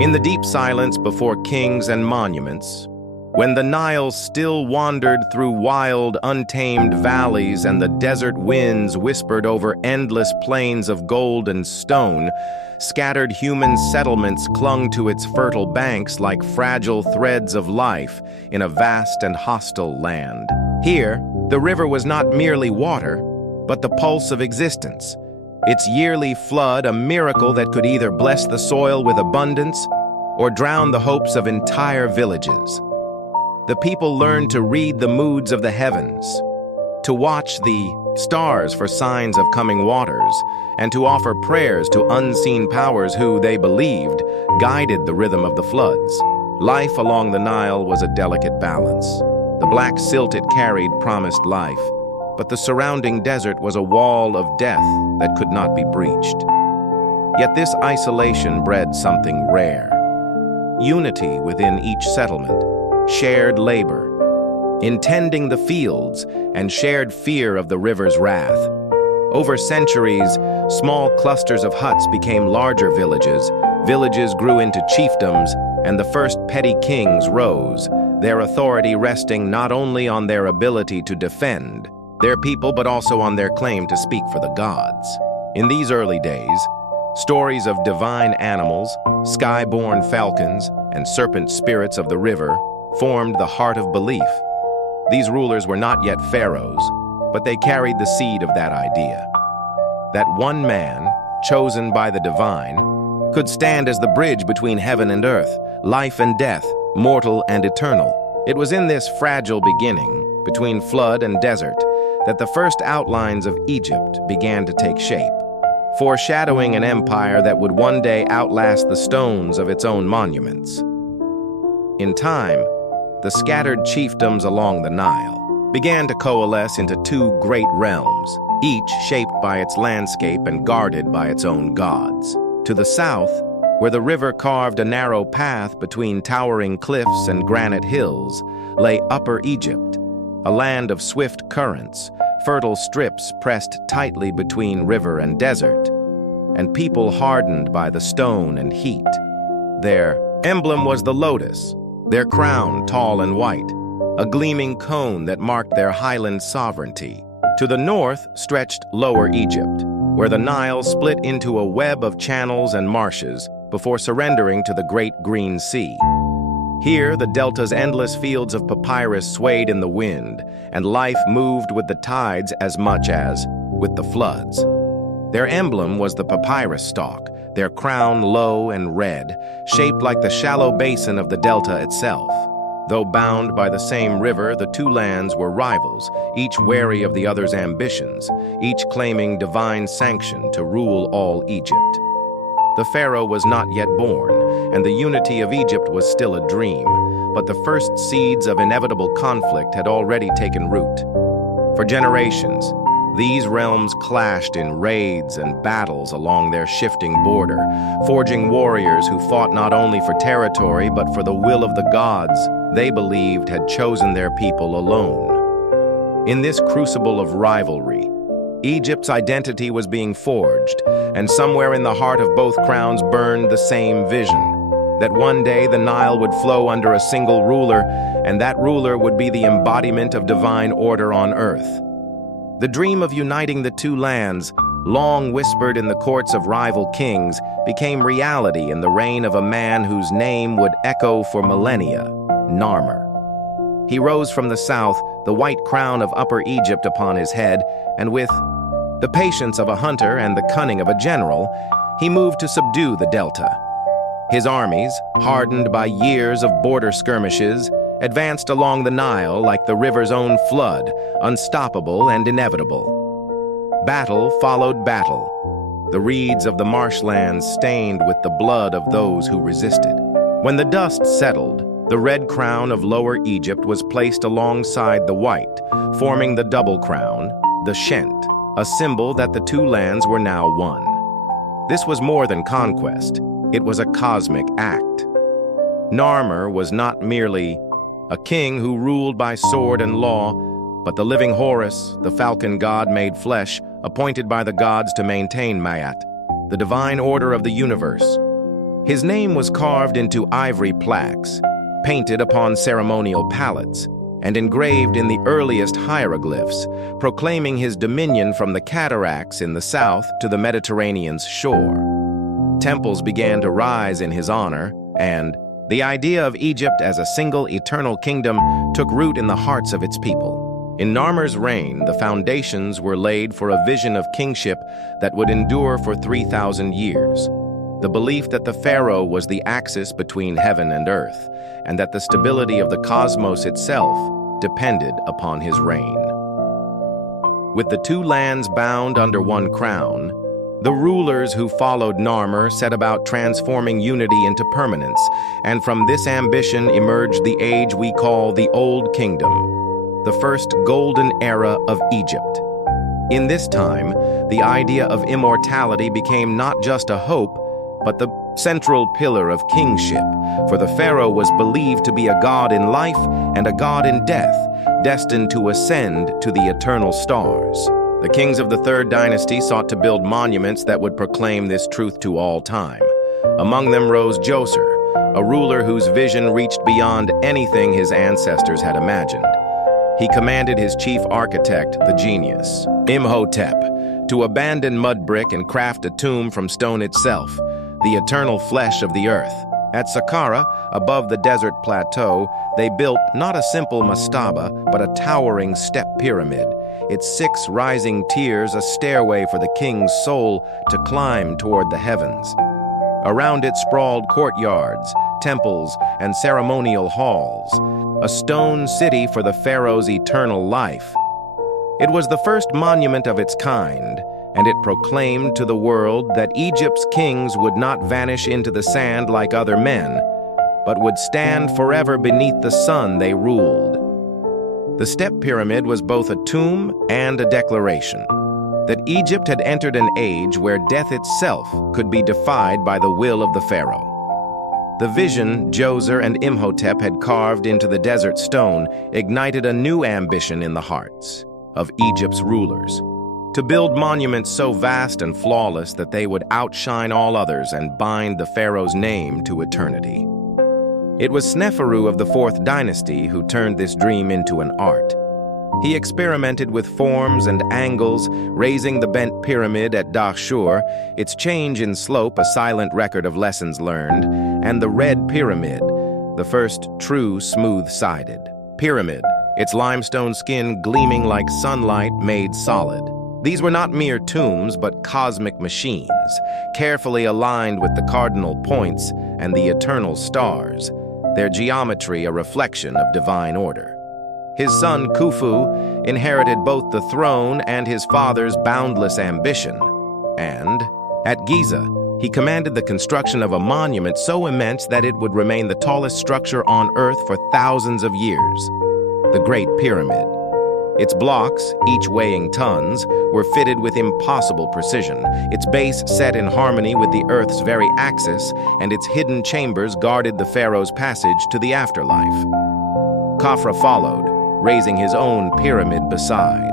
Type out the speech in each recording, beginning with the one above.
In the deep silence before kings and monuments, when the Nile still wandered through wild, untamed valleys and the desert winds whispered over endless plains of gold and stone, scattered human settlements clung to its fertile banks like fragile threads of life in a vast and hostile land. Here, the river was not merely water, but the pulse of existence. Its yearly flood, a miracle that could either bless the soil with abundance or drown the hopes of entire villages. The people learned to read the moods of the heavens, to watch the stars for signs of coming waters, and to offer prayers to unseen powers who, they believed, guided the rhythm of the floods. Life along the Nile was a delicate balance. The black silt it carried promised life, but the surrounding desert was a wall of death that could not be breached. Yet this isolation bred something rare. Unity within each settlement, shared labor, intending the fields, and shared fear of the river's wrath. Over centuries, small clusters of huts became larger villages, villages grew into chiefdoms, and the first petty kings rose, their authority resting not only on their ability to defend their people, but also on their claim to speak for the gods. In these early days, stories of divine animals, sky-born falcons, and serpent spirits of the river formed the heart of belief. These rulers were not yet pharaohs, but they carried the seed of that idea. That one man, chosen by the divine, could stand as the bridge between heaven and earth, life and death, mortal and eternal. It was in this fragile beginning, between flood and desert, that the first outlines of Egypt began to take shape, foreshadowing an empire that would one day outlast the stones of its own monuments. In time, the scattered chiefdoms along the Nile began to coalesce into two great realms, each shaped by its landscape and guarded by its own gods. To the south, where the river carved a narrow path between towering cliffs and granite hills, lay Upper Egypt, a land of swift currents, fertile strips pressed tightly between river and desert, and people hardened by the stone and heat. Their emblem was the lotus, their crown tall and white, a gleaming cone that marked their highland sovereignty. To the north stretched Lower Egypt, where the Nile split into a web of channels and marshes before surrendering to the Great Green Sea. Here, the delta's endless fields of papyrus swayed in the wind, and life moved with the tides as much as with the floods. Their emblem was the papyrus stalk, their crown low and red, shaped like the shallow basin of the delta itself. Though bound by the same river, the two lands were rivals, each wary of the other's ambitions, each claiming divine sanction to rule all Egypt. The pharaoh was not yet born, and the unity of Egypt was still a dream, but the first seeds of inevitable conflict had already taken root. For generations, these realms clashed in raids and battles along their shifting border, forging warriors who fought not only for territory but for the will of the gods they believed had chosen their people alone. In this crucible of rivalry, Egypt's identity was being forged, and somewhere in the heart of both crowns burned the same vision, that one day the Nile would flow under a single ruler, and that ruler would be the embodiment of divine order on earth. The dream of uniting the two lands, long whispered in the courts of rival kings, became reality in the reign of a man whose name would echo for millennia, Narmer. He rose from the south, the white crown of Upper Egypt upon his head, and with the patience of a hunter and the cunning of a general, he moved to subdue the delta. His armies, hardened by years of border skirmishes, advanced along the Nile like the river's own flood, unstoppable and inevitable. Battle followed battle, the reeds of the marshlands stained with the blood of those who resisted. When the dust settled, the red crown of Lower Egypt was placed alongside the white, forming the double crown, the Shent, a symbol that the two lands were now one. This was more than conquest. It was a cosmic act. Narmer was not merely a king who ruled by sword and law, but the living Horus, the falcon god made flesh, appointed by the gods to maintain Mayat, the divine order of the universe. His name was carved into ivory plaques, painted upon ceremonial palettes, and engraved in the earliest hieroglyphs, proclaiming his dominion from the cataracts in the south to the Mediterranean's shore. Temples began to rise in his honor, and the idea of Egypt as a single eternal kingdom took root in the hearts of its people. In Narmer's reign, the foundations were laid for a vision of kingship that would endure for 3,000 years. The belief that the pharaoh was the axis between heaven and earth, and that the stability of the cosmos itself depended upon his reign. With the two lands bound under one crown, the rulers who followed Narmer set about transforming unity into permanence, and from this ambition emerged the age we call the Old Kingdom, the first golden era of Egypt. In this time, the idea of immortality became not just a hope, but the central pillar of kingship, for the pharaoh was believed to be a god in life and a god in death, destined to ascend to the eternal stars. The kings of the Third Dynasty sought to build monuments that would proclaim this truth to all time. Among them rose Djoser, a ruler whose vision reached beyond anything his ancestors had imagined. He commanded his chief architect, the genius, Imhotep, to abandon mud brick and craft a tomb from stone itself, the eternal flesh of the earth. At Saqqara, above the desert plateau, they built not a simple mastaba, but a towering step pyramid, its 6 rising tiers a stairway for the king's soul to climb toward the heavens. Around it sprawled courtyards, temples, and ceremonial halls, a stone city for the pharaoh's eternal life. It was the first monument of its kind, and it proclaimed to the world that Egypt's kings would not vanish into the sand like other men, but would stand forever beneath the sun they ruled. The step pyramid was both a tomb and a declaration that Egypt had entered an age where death itself could be defied by the will of the pharaoh. The vision Djoser and Imhotep had carved into the desert stone ignited a new ambition in the hearts of Egypt's rulers, to build monuments so vast and flawless that they would outshine all others and bind the pharaoh's name to eternity. It was Sneferu of the Fourth Dynasty who turned this dream into an art. He experimented with forms and angles, raising the bent pyramid at Dahshur, its change in slope a silent record of lessons learned, and the red pyramid, the first true smooth-sided pyramid, its limestone skin gleaming like sunlight made solid. These were not mere tombs, but cosmic machines, carefully aligned with the cardinal points and the eternal stars, their geometry a reflection of divine order. His son Khufu inherited both the throne and his father's boundless ambition, and at Giza, he commanded the construction of a monument so immense that it would remain the tallest structure on Earth for thousands of years, the Great Pyramid. Its blocks, each weighing tons, were fitted with impossible precision, its base set in harmony with the Earth's very axis, and its hidden chambers guarded the pharaoh's passage to the afterlife. Khafra followed, raising his own pyramid beside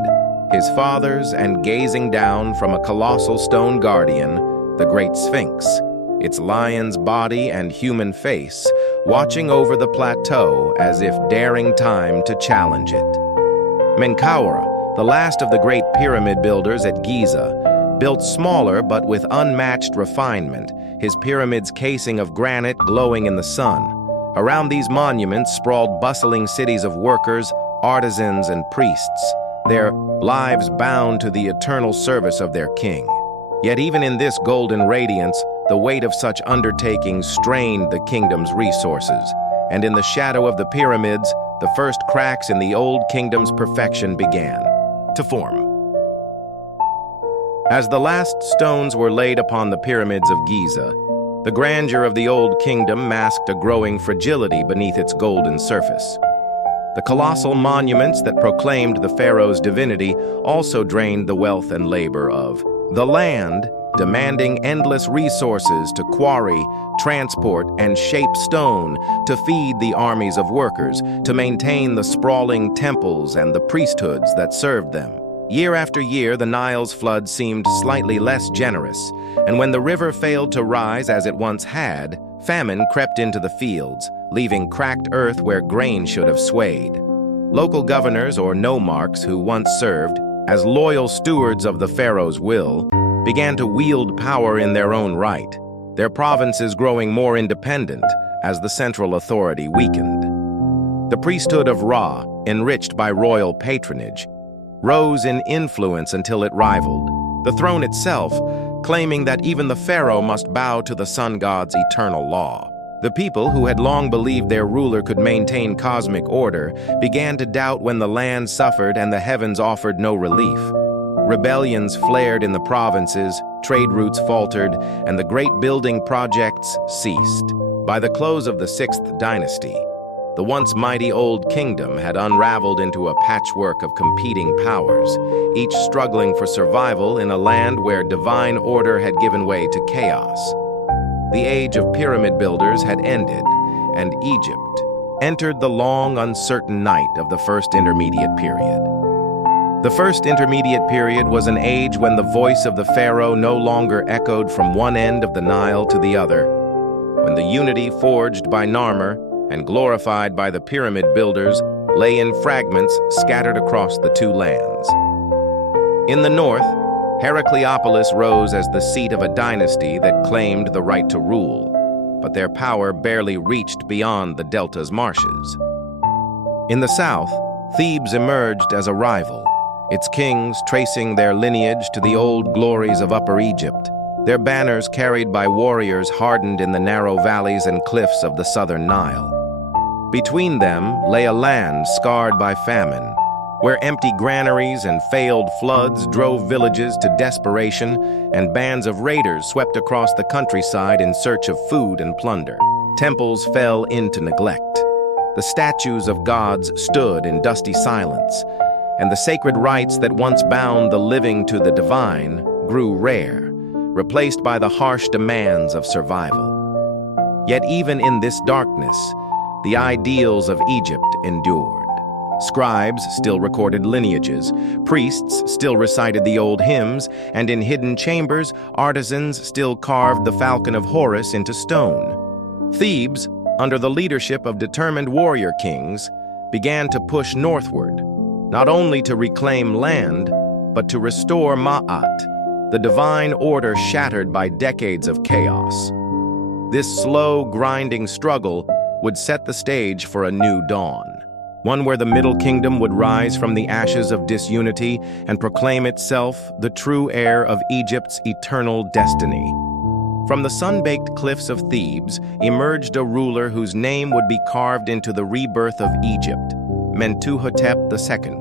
his father's and gazing down from a colossal stone guardian, the Great Sphinx, its lion's body and human face, watching over the plateau as if daring time to challenge it. Menkaure, the last of the great pyramid builders at Giza, built smaller but with unmatched refinement, his pyramid's casing of granite glowing in the sun. Around these monuments sprawled bustling cities of workers, artisans, and priests, their lives bound to the eternal service of their king. Yet even in this golden radiance, the weight of such undertakings strained the kingdom's resources, and in the shadow of the pyramids, the first cracks in the old kingdom's perfection began to form. As the last stones were laid upon the pyramids of Giza, the grandeur of the old kingdom masked a growing fragility beneath its golden surface. The colossal monuments that proclaimed the pharaoh's divinity also drained the wealth and labor of the land, demanding endless resources to quarry, transport, and shape stone to feed the armies of workers, to maintain the sprawling temples and the priesthoods that served them. Year after year, the Nile's flood seemed slightly less generous, and when the river failed to rise as it once had, famine crept into the fields, leaving cracked earth where grain should have swayed. Local governors or nomarchs who once served as loyal stewards of the Pharaoh's will began to wield power in their own right, their provinces growing more independent as the central authority weakened. The priesthood of Ra, enriched by royal patronage, rose in influence until it rivaled the throne itself, claiming that even the pharaoh must bow to the sun god's eternal law. The people, who had long believed their ruler could maintain cosmic order, began to doubt when the land suffered and the heavens offered no relief. Rebellions flared in the provinces, trade routes faltered, and the great building projects ceased. By the close of the 6th dynasty, the once mighty Old Kingdom had unraveled into a patchwork of competing powers, each struggling for survival in a land where divine order had given way to chaos. The age of pyramid builders had ended, and Egypt entered the long, uncertain night of the First Intermediate Period. The First Intermediate Period was an age when the voice of the pharaoh no longer echoed from one end of the Nile to the other, when the unity forged by Narmer and glorified by the pyramid builders lay in fragments scattered across the two lands. In the north, Heracleopolis rose as the seat of a dynasty that claimed the right to rule, but their power barely reached beyond the delta's marshes. In the south, Thebes emerged as a rival, its kings tracing their lineage to the old glories of Upper Egypt, their banners carried by warriors hardened in the narrow valleys and cliffs of the southern Nile. Between them lay a land scarred by famine, where empty granaries and failed floods drove villages to desperation and bands of raiders swept across the countryside in search of food and plunder. Temples fell into neglect. The statues of gods stood in dusty silence, and the sacred rites that once bound the living to the divine grew rare, replaced by the harsh demands of survival. Yet even in this darkness, the ideals of Egypt endured. Scribes still recorded lineages, priests still recited the old hymns, and in hidden chambers, artisans still carved the falcon of Horus into stone. Thebes, under the leadership of determined warrior kings, began to push northward, not only to reclaim land, but to restore Ma'at, the divine order shattered by decades of chaos. This slow, grinding struggle would set the stage for a new dawn, one where the Middle Kingdom would rise from the ashes of disunity and proclaim itself the true heir of Egypt's eternal destiny. From the sun-baked cliffs of Thebes emerged a ruler whose name would be carved into the rebirth of Egypt, Mentuhotep II.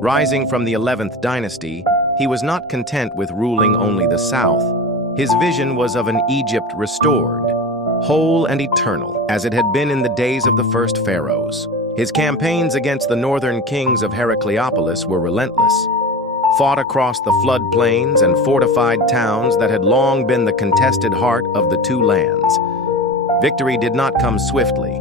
Rising from the 11th dynasty, he was not content with ruling only the south. His vision was of an Egypt restored, whole and eternal, as it had been in the days of the first pharaohs. His campaigns against the northern kings of Heracleopolis were relentless, fought across the floodplains and fortified towns that had long been the contested heart of the two lands. Victory did not come swiftly,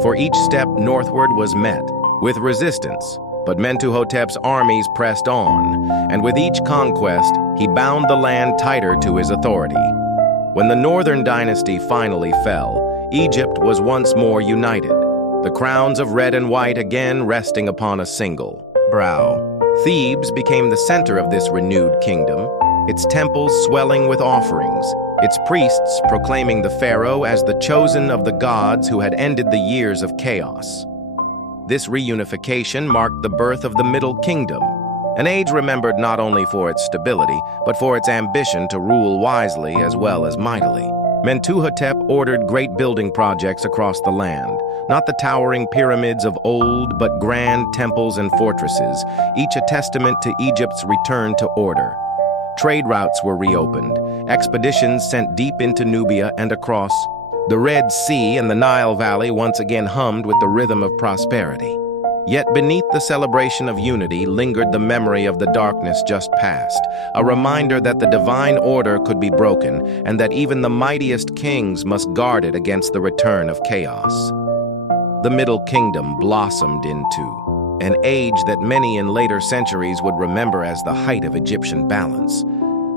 for each step northward was met with resistance, but Mentuhotep's armies pressed on, and with each conquest, he bound the land tighter to his authority. When the northern dynasty finally fell, Egypt was once more united, the crowns of red and white again resting upon a single brow. Thebes became the center of this renewed kingdom, its temples swelling with offerings, its priests proclaiming the pharaoh as the chosen of the gods who had ended the years of chaos. This reunification marked the birth of the Middle Kingdom, an age remembered not only for its stability, but for its ambition to rule wisely as well as mightily. Mentuhotep ordered great building projects across the land, not the towering pyramids of old, but grand temples and fortresses, each a testament to Egypt's return to order. Trade routes were reopened, expeditions sent deep into Nubia and across. The Red Sea and the Nile Valley once again hummed with the rhythm of prosperity. Yet beneath the celebration of unity lingered the memory of the darkness just past, a reminder that the divine order could be broken and that even the mightiest kings must guard it against the return of chaos. The Middle Kingdom blossomed into an age that many in later centuries would remember as the height of Egyptian balance,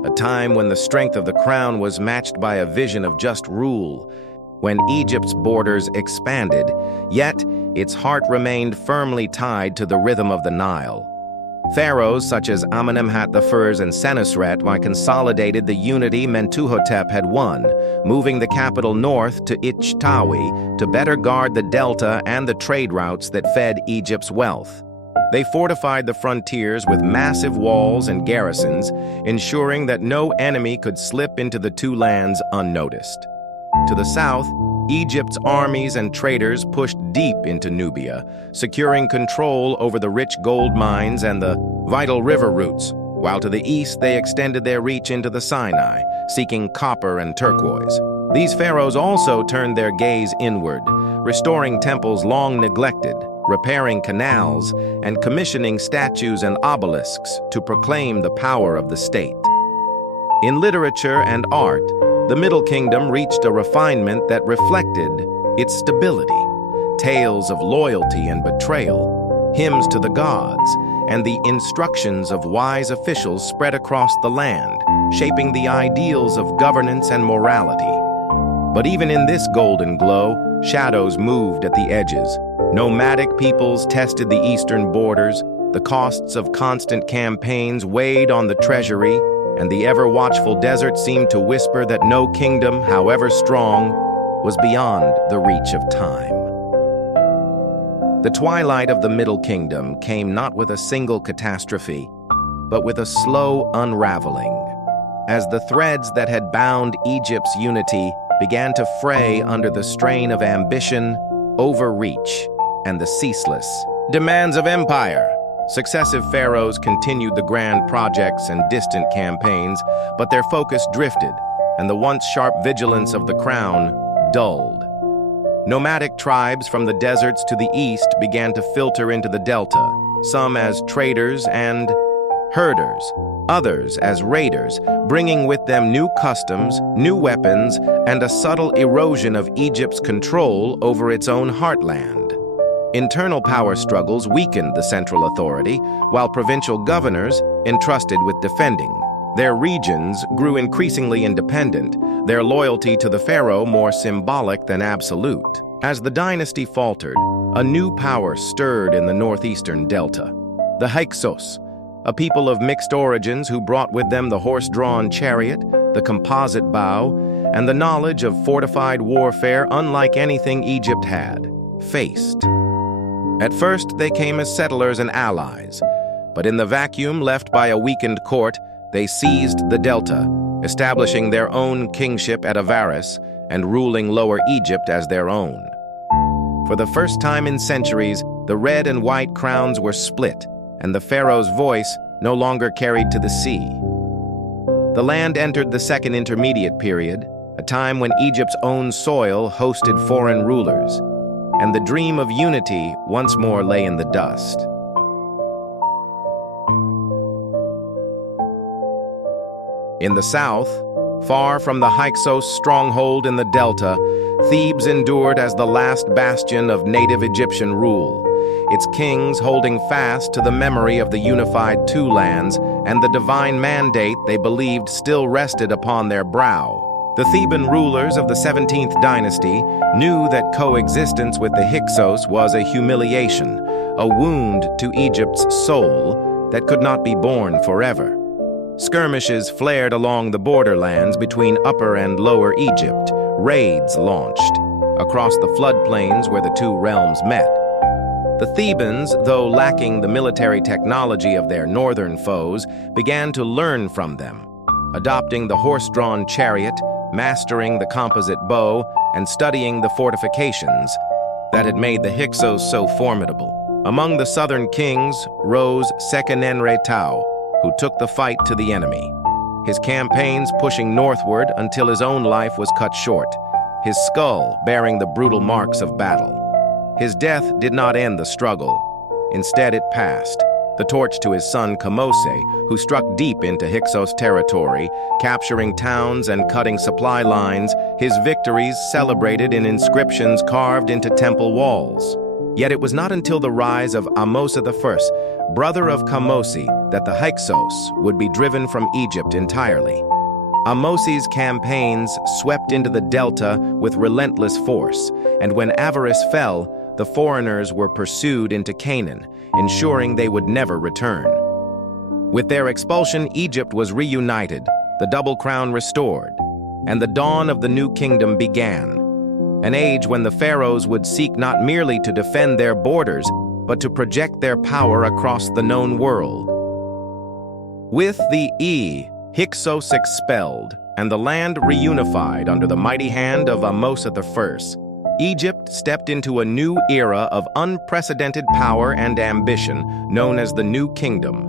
a time when the strength of the crown was matched by a vision of just rule, when Egypt's borders expanded, yet its heart remained firmly tied to the rhythm of the Nile. Pharaohs such as Amenemhat I and Senusret consolidated the unity Mentuhotep had won, moving the capital north to Ichtawi to better guard the delta and the trade routes that fed Egypt's wealth. They fortified the frontiers with massive walls and garrisons, ensuring that no enemy could slip into the two lands unnoticed. To the south, Egypt's armies and traders pushed deep into Nubia, securing control over the rich gold mines and the vital river routes, while to the east they extended their reach into the Sinai, seeking copper and turquoise. These pharaohs also turned their gaze inward, restoring temples long neglected, repairing canals, and commissioning statues and obelisks to proclaim the power of the state. In literature and art, the Middle Kingdom reached a refinement that reflected its stability. Tales of loyalty and betrayal, hymns to the gods, and the instructions of wise officials spread across the land, shaping the ideals of governance and morality. But even in this golden glow, shadows moved at the edges. Nomadic peoples tested the eastern borders, the costs of constant campaigns weighed on the treasury, and the ever-watchful desert seemed to whisper that no kingdom, however strong, was beyond the reach of time. The twilight of the Middle Kingdom came not with a single catastrophe, but with a slow unraveling, as the threads that had bound Egypt's unity began to fray under the strain of ambition, overreach, and the ceaseless demands of empire. Successive pharaohs continued the grand projects and distant campaigns, but their focus drifted, and the once sharp vigilance of the crown dulled. Nomadic tribes from the deserts to the east began to filter into the delta, some as traders and herders, others as raiders, bringing with them new customs, new weapons, and a subtle erosion of Egypt's control over its own heartland. Internal power struggles weakened the central authority, while provincial governors, entrusted with defending their regions, grew increasingly independent, their loyalty to the pharaoh more symbolic than absolute. As the dynasty faltered, a new power stirred in the northeastern delta. The Hyksos, a people of mixed origins who brought with them the horse-drawn chariot, the composite bow, and the knowledge of fortified warfare unlike anything Egypt had faced. At first, they came as settlers and allies, but in the vacuum left by a weakened court, they seized the delta, establishing their own kingship at Avaris and ruling Lower Egypt as their own. For the first time in centuries, the red and white crowns were split, and the pharaoh's voice no longer carried to the sea. The land entered the Second Intermediate Period, a time when Egypt's own soil hosted foreign rulers, and the dream of unity once more lay in the dust. In the south, far from the Hyksos stronghold in the delta, Thebes endured as the last bastion of native Egyptian rule, its kings holding fast to the memory of the unified two lands and the divine mandate they believed still rested upon their brow. The Theban rulers of the 17th dynasty knew that coexistence with the Hyksos was a humiliation, a wound to Egypt's soul that could not be borne forever. Skirmishes flared along the borderlands between Upper and Lower Egypt. Raids launched across the floodplains where the two realms met. The Thebans, though lacking the military technology of their northern foes, began to learn from them, adopting the horse-drawn chariot, mastering the composite bow, and studying the fortifications that had made the Hyksos so formidable. Among the southern kings rose Sekenenre-Tau, who took the fight to the enemy, his campaigns pushing northward until his own life was cut short, his skull bearing the brutal marks of battle. His death did not end the struggle. Instead, it passed the torch to his son Kamose, who struck deep into Hyksos territory, capturing towns and cutting supply lines, his victories celebrated in inscriptions carved into temple walls. Yet it was not until the rise of Ahmose I, brother of Kamosi, that the Hyksos would be driven from Egypt entirely. Ahmose's campaigns swept into the delta with relentless force, and when avarice fell, the foreigners were pursued into Canaan, ensuring they would never return. With their expulsion, Egypt was reunited, the double crown restored, and the dawn of the new kingdom began, an age when the pharaohs would seek not merely to defend their borders, but to project their power across the known world. With the Hyksos expelled and the land reunified under the mighty hand of Ahmose I, Egypt stepped into a new era of unprecedented power and ambition known as the New Kingdom.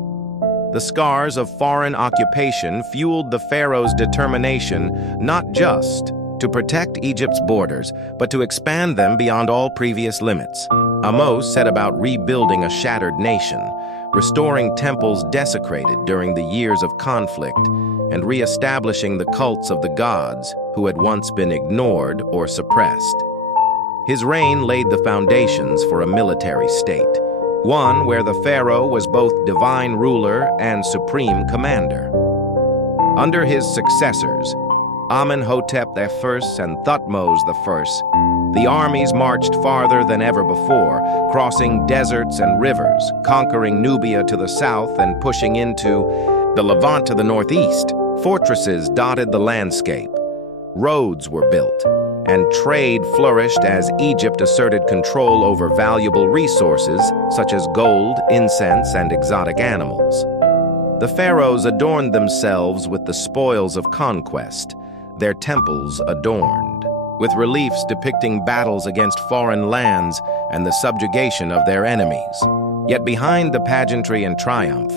The scars of foreign occupation fueled the pharaoh's determination not just to protect Egypt's borders, but to expand them beyond all previous limits. Ahmose set about rebuilding a shattered nation, restoring temples desecrated during the years of conflict, and re-establishing the cults of the gods who had once been ignored or suppressed. His reign laid the foundations for a military state, one where the pharaoh was both divine ruler and supreme commander. Under his successors, Amenhotep I and Thutmose I, the armies marched farther than ever before, crossing deserts and rivers, conquering Nubia to the south and pushing into the Levant to the northeast. Fortresses dotted the landscape, roads were built, and trade flourished as Egypt asserted control over valuable resources such as gold, incense, and exotic animals. The pharaohs adorned themselves with the spoils of conquest, their temples adorned, with reliefs depicting battles against foreign lands and the subjugation of their enemies. Yet behind the pageantry and triumph,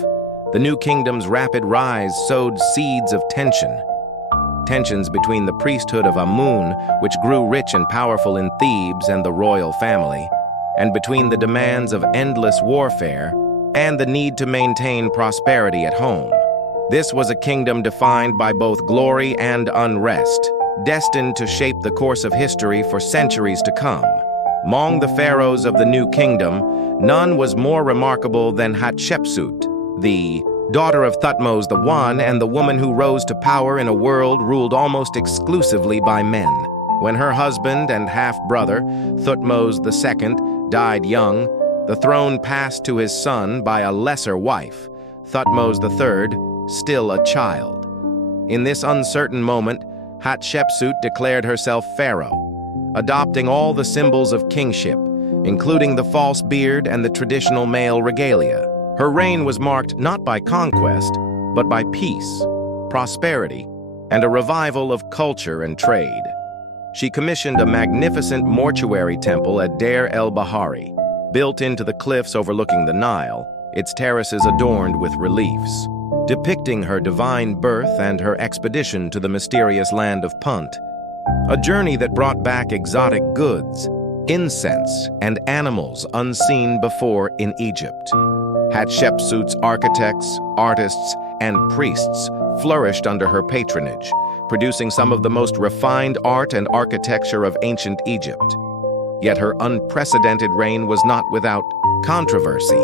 the new kingdom's rapid rise sowed seeds of tension. Tensions between the priesthood of Amun, which grew rich and powerful in Thebes and the royal family, and between the demands of endless warfare and the need to maintain prosperity at home. This was a kingdom defined by both glory and unrest, destined to shape the course of history for centuries to come. Among the pharaohs of the new kingdom, none was more remarkable than Hatshepsut, the daughter of Thutmose I and the woman who rose to power in a world ruled almost exclusively by men. When her husband and half-brother, Thutmose II, died young, the throne passed to his son by a lesser wife, Thutmose III, still a child. In this uncertain moment, Hatshepsut declared herself pharaoh, adopting all the symbols of kingship, including the false beard and the traditional male regalia. Her reign was marked not by conquest, but by peace, prosperity, and a revival of culture and trade. She commissioned a magnificent mortuary temple at Deir el-Bahari, built into the cliffs overlooking the Nile, its terraces adorned with reliefs, depicting her divine birth and her expedition to the mysterious land of Punt, a journey that brought back exotic goods, incense, and animals unseen before in Egypt. Hatshepsut's architects, artists, and priests flourished under her patronage, producing some of the most refined art and architecture of ancient Egypt. Yet her unprecedented reign was not without controversy.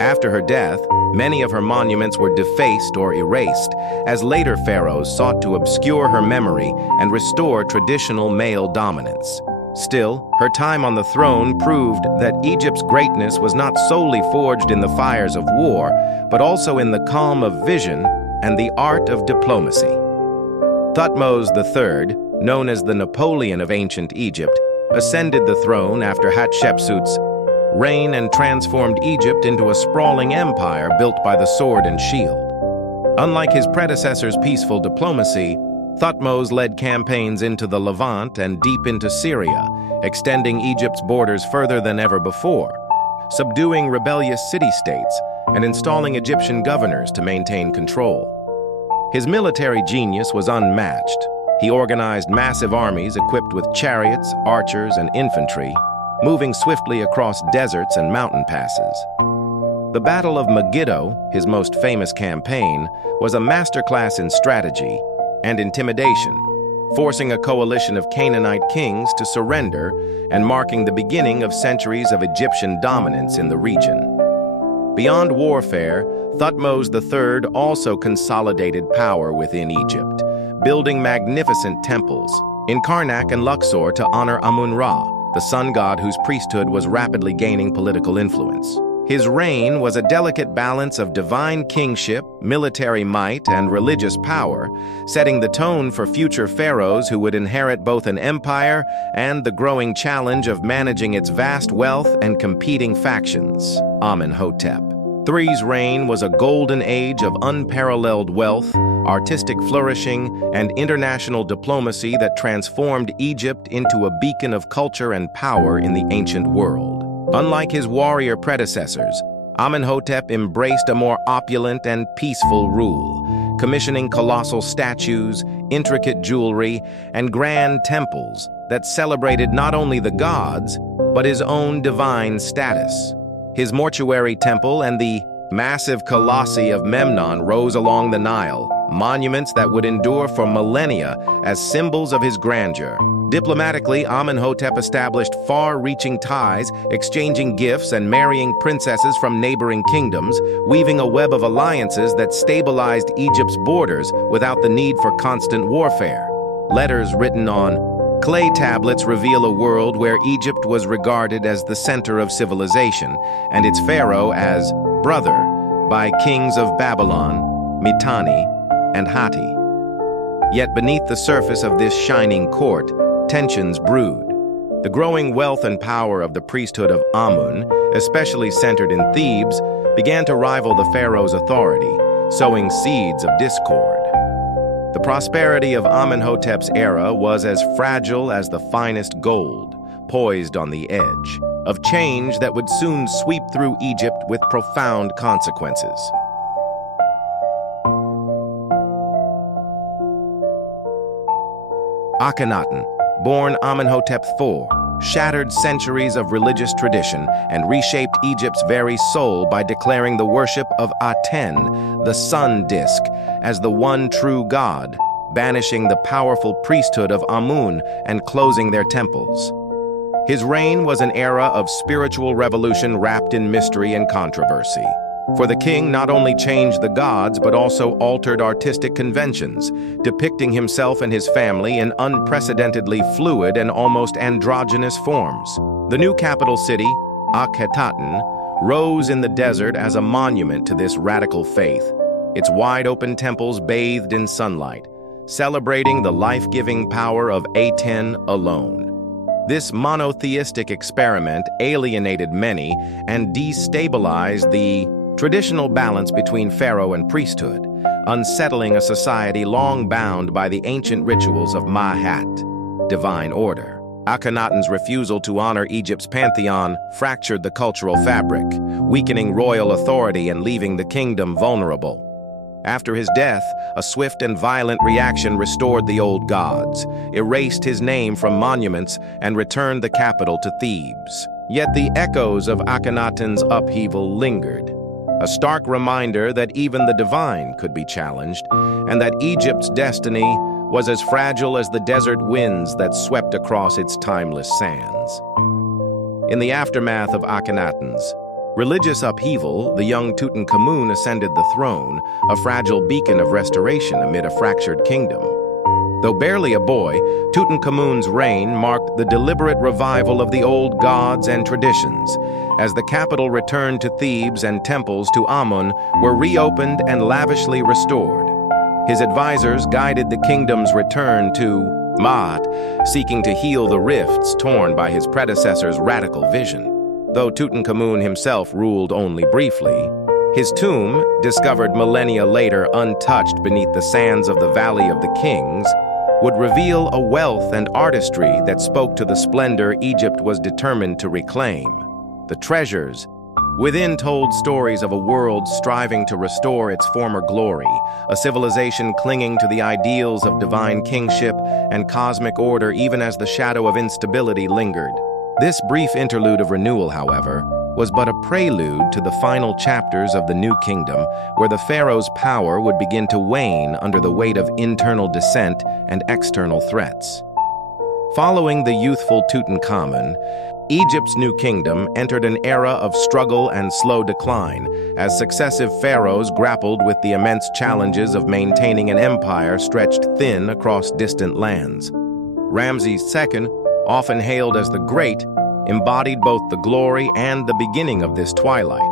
After her death, many of her monuments were defaced or erased, as later pharaohs sought to obscure her memory and restore traditional male dominance. Still, her time on the throne proved that Egypt's greatness was not solely forged in the fires of war, but also in the calm of vision and the art of diplomacy. Thutmose III, known as the Napoleon of ancient Egypt, ascended the throne after Hatshepsut's reign and transformed Egypt into a sprawling empire built by the sword and shield. Unlike his predecessor's peaceful diplomacy, Thutmose led campaigns into the Levant and deep into Syria, extending Egypt's borders further than ever before, subduing rebellious city-states and installing Egyptian governors to maintain control. His military genius was unmatched. He organized massive armies equipped with chariots, archers, and infantry, moving swiftly across deserts and mountain passes. The Battle of Megiddo, his most famous campaign, was a masterclass in strategy and intimidation, forcing a coalition of Canaanite kings to surrender and marking the beginning of centuries of Egyptian dominance in the region. Beyond warfare, Thutmose III also consolidated power within Egypt, building magnificent temples in Karnak and Luxor to honor Amun-Ra, the sun god whose priesthood was rapidly gaining political influence. His reign was a delicate balance of divine kingship, military might, and religious power, setting the tone for future pharaohs who would inherit both an empire and the growing challenge of managing its vast wealth and competing factions. Amenhotep III's reign was a golden age of unparalleled wealth, artistic flourishing, and international diplomacy that transformed Egypt into a beacon of culture and power in the ancient world. Unlike his warrior predecessors, Amenhotep embraced a more opulent and peaceful rule, commissioning colossal statues, intricate jewelry, and grand temples that celebrated not only the gods, but his own divine status. His mortuary temple and the massive colossi of Memnon rose along the Nile, monuments that would endure for millennia as symbols of his grandeur. Diplomatically, Amenhotep established far-reaching ties, exchanging gifts and marrying princesses from neighboring kingdoms, weaving a web of alliances that stabilized Egypt's borders without the need for constant warfare. Letters written on clay tablets reveal a world where Egypt was regarded as the center of civilization, and its pharaoh as brother by kings of Babylon, Mitanni, and Hatti. Yet beneath the surface of this shining court, tensions brewed. The growing wealth and power of the priesthood of Amun, especially centered in Thebes, began to rival the pharaoh's authority, sowing seeds of discord. The prosperity of Amenhotep's era was as fragile as the finest gold, poised on the edge of change that would soon sweep through Egypt with profound consequences. Akhenaten, born Amenhotep IV, shattered centuries of religious tradition and reshaped Egypt's very soul by declaring the worship of Aten, the sun disk, as the one true god, banishing the powerful priesthood of Amun and closing their temples. His reign was an era of spiritual revolution wrapped in mystery and controversy. For the king not only changed the gods but also altered artistic conventions, depicting himself and his family in unprecedentedly fluid and almost androgynous forms. The new capital city, Akhetaten, rose in the desert as a monument to this radical faith, its wide-open temples bathed in sunlight, celebrating the life-giving power of Aten alone. This monotheistic experiment alienated many and destabilized the traditional balance between pharaoh and priesthood, unsettling a society long bound by the ancient rituals of Ma'at, divine order. Akhenaten's refusal to honor Egypt's pantheon fractured the cultural fabric, weakening royal authority and leaving the kingdom vulnerable. After his death, a swift and violent reaction restored the old gods, erased his name from monuments, and returned the capital to Thebes. Yet the echoes of Akhenaten's upheaval lingered, a stark reminder that even the divine could be challenged, and that Egypt's destiny was as fragile as the desert winds that swept across its timeless sands. In the aftermath of Akhenaten's religious upheaval, the young Tutankhamun ascended the throne, a fragile beacon of restoration amid a fractured kingdom. Though barely a boy, Tutankhamun's reign marked the deliberate revival of the old gods and traditions, as the capital returned to Thebes and temples to Amun were reopened and lavishly restored. His advisors guided the kingdom's return to Ma'at, seeking to heal the rifts torn by his predecessor's radical vision. Though Tutankhamun himself ruled only briefly, his tomb, discovered millennia later untouched beneath the sands of the Valley of the Kings, would reveal a wealth and artistry that spoke to the splendor Egypt was determined to reclaim. The treasures within told stories of a world striving to restore its former glory, a civilization clinging to the ideals of divine kingship and cosmic order even as the shadow of instability lingered. This brief interlude of renewal, however, was but a prelude to the final chapters of the New Kingdom, where the pharaoh's power would begin to wane under the weight of internal dissent and external threats. Following the youthful Tutankhamun, Egypt's New Kingdom entered an era of struggle and slow decline, as successive pharaohs grappled with the immense challenges of maintaining an empire stretched thin across distant lands. Ramses II, often hailed as the Great, embodied both the glory and the beginning of this twilight.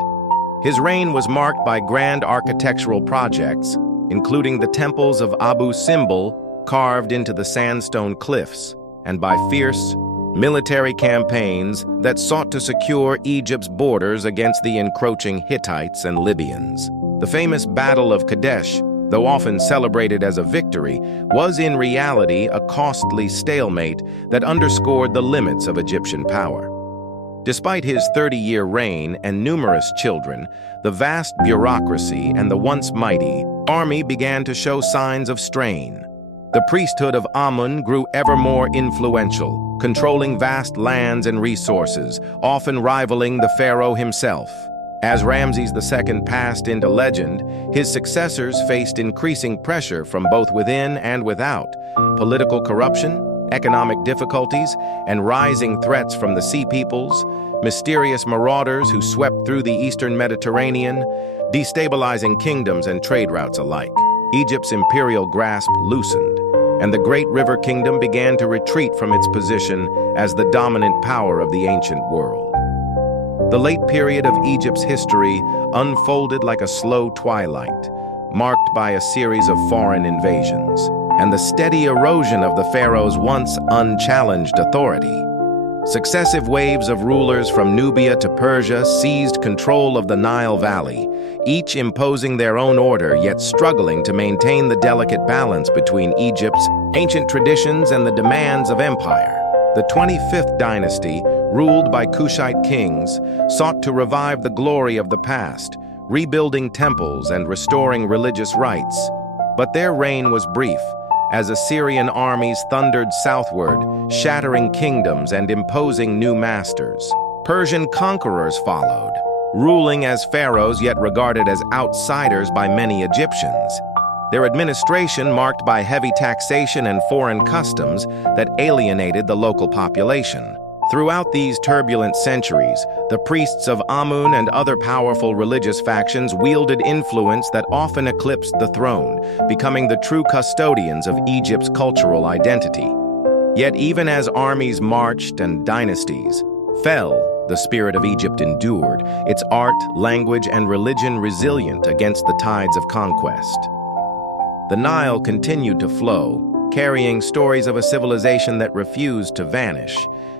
His reign was marked by grand architectural projects, including the temples of Abu Simbel carved into the sandstone cliffs, and by fierce, military campaigns that sought to secure Egypt's borders against the encroaching Hittites and Libyans. The famous Battle of Kadesh, though often celebrated as a victory, was in reality a costly stalemate that underscored the limits of Egyptian power. Despite his 30-year reign and numerous children, the vast bureaucracy and the once mighty army began to show signs of strain. The priesthood of Amun grew ever more influential, controlling vast lands and resources, often rivaling the pharaoh himself. As Ramses II passed into legend, his successors faced increasing pressure from both within and without: political corruption, economic difficulties, and rising threats from the Sea Peoples, mysterious marauders who swept through the eastern Mediterranean, destabilizing kingdoms and trade routes alike. Egypt's imperial grasp loosened, and the great river kingdom began to retreat from its position as the dominant power of the ancient world. The late period of Egypt's history unfolded like a slow twilight, marked by a series of foreign invasions and the steady erosion of the pharaoh's once unchallenged authority. Successive waves of rulers from Nubia to Persia seized control of the Nile Valley, each imposing their own order yet struggling to maintain the delicate balance between Egypt's ancient traditions and the demands of empire. The 25th dynasty, ruled by Kushite kings, sought to revive the glory of the past, rebuilding temples and restoring religious rites. But their reign was brief, as Assyrian armies thundered southward, shattering kingdoms and imposing new masters. Persian conquerors followed, ruling as pharaohs yet regarded as outsiders by many Egyptians. Their administration marked by heavy taxation and foreign customs that alienated the local population. Throughout these turbulent centuries, the priests of Amun and other powerful religious factions wielded influence that often eclipsed the throne, becoming the true custodians of Egypt's cultural identity. Yet even as armies marched and dynasties fell, the spirit of Egypt endured, its art, language, and religion resilient against the tides of conquest. The Nile continued to flow, carrying stories of a civilization that refused to vanish,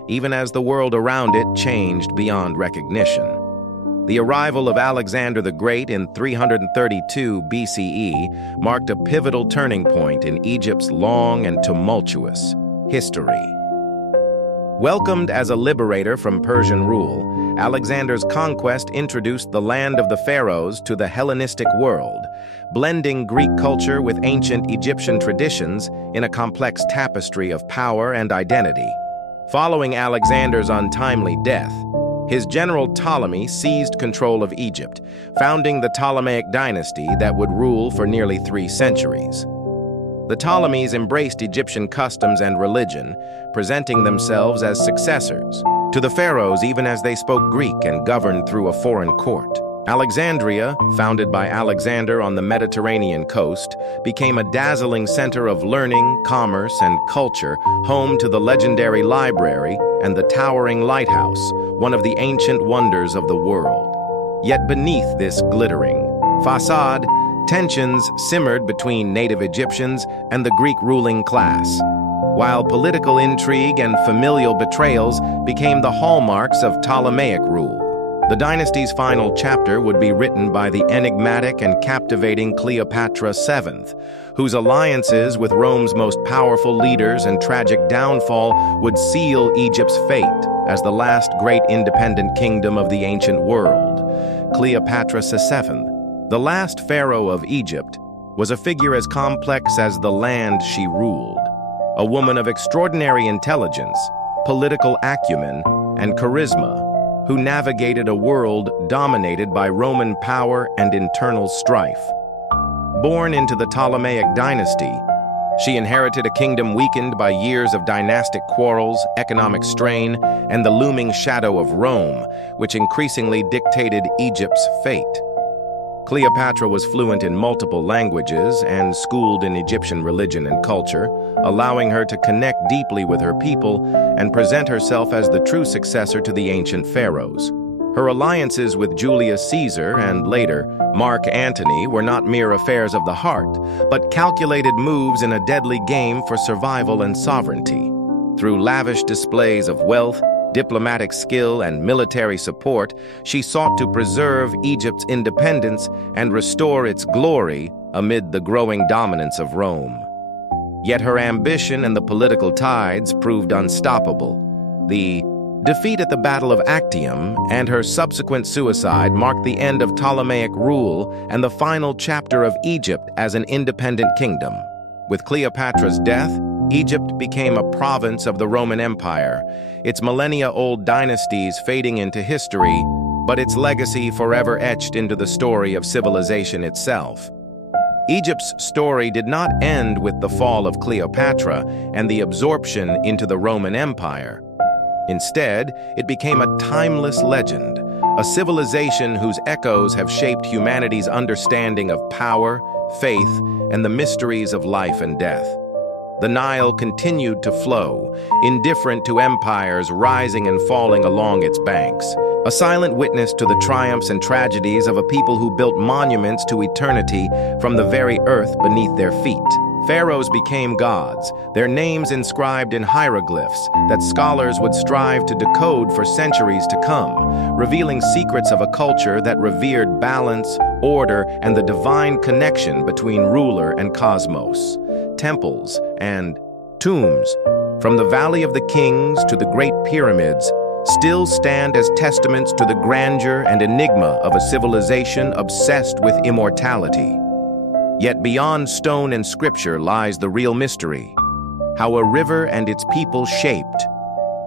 even as the world around it changed beyond recognition. The arrival of Alexander the Great in 332 BCE marked a pivotal turning point in Egypt's long and tumultuous history. Welcomed as a liberator from Persian rule, Alexander's conquest introduced the land of the pharaohs to the Hellenistic world, blending Greek culture with ancient Egyptian traditions in a complex tapestry of power and identity. Following Alexander's untimely death, his general Ptolemy seized control of Egypt, founding the Ptolemaic dynasty that would rule for nearly 3 centuries. The Ptolemies embraced Egyptian customs and religion, presenting themselves as successors to the pharaohs even as they spoke Greek and governed through a foreign court. Alexandria, founded by Alexander on the Mediterranean coast, became a dazzling center of learning, commerce, and culture, home to the legendary library and the towering lighthouse, one of the ancient wonders of the world. Yet beneath this glittering facade, tensions simmered between native Egyptians and the Greek ruling class, while political intrigue and familial betrayals became the hallmarks of Ptolemaic rule. The dynasty's final chapter would be written by the enigmatic and captivating Cleopatra VII, whose alliances with Rome's most powerful leaders and tragic downfall would seal Egypt's fate as the last great independent kingdom of the ancient world. Cleopatra VII, the last pharaoh of Egypt, was a figure as complex as the land she ruled, a woman of extraordinary intelligence, political acumen, and charisma, who navigated a world dominated by Roman power and internal strife. Born into the Ptolemaic dynasty, she inherited a kingdom weakened by years of dynastic quarrels, economic strain, and the looming shadow of Rome, which increasingly dictated Egypt's fate. Cleopatra was fluent in multiple languages and schooled in Egyptian religion and culture, allowing her to connect deeply with her people and present herself as the true successor to the ancient pharaohs. Her alliances with Julius Caesar and, later, Mark Antony were not mere affairs of the heart, but calculated moves in a deadly game for survival and sovereignty. Through lavish displays of wealth, diplomatic skill, and military support, she sought to preserve Egypt's independence and restore its glory amid the growing dominance of Rome. Yet her ambition and the political tides proved unstoppable. The defeat at the Battle of Actium and her subsequent suicide marked the end of Ptolemaic rule and the final chapter of Egypt as an independent kingdom. With Cleopatra's death, Egypt became a province of the Roman Empire, its millennia-old dynasties fading into history, but its legacy forever etched into the story of civilization itself. Egypt's story did not end with the fall of Cleopatra and the absorption into the Roman Empire. Instead, it became a timeless legend, a civilization whose echoes have shaped humanity's understanding of power, faith, and the mysteries of life and death. The Nile continued to flow, indifferent to empires rising and falling along its banks, a silent witness to the triumphs and tragedies of a people who built monuments to eternity from the very earth beneath their feet. Pharaohs became gods, their names inscribed in hieroglyphs that scholars would strive to decode for centuries to come, revealing secrets of a culture that revered balance, order, and the divine connection between ruler and cosmos. Temples and tombs, from the Valley of the Kings to the Great Pyramids, still stand as testaments to the grandeur and enigma of a civilization obsessed with immortality. Yet beyond stone and scripture lies the real mystery: how a river and its people shaped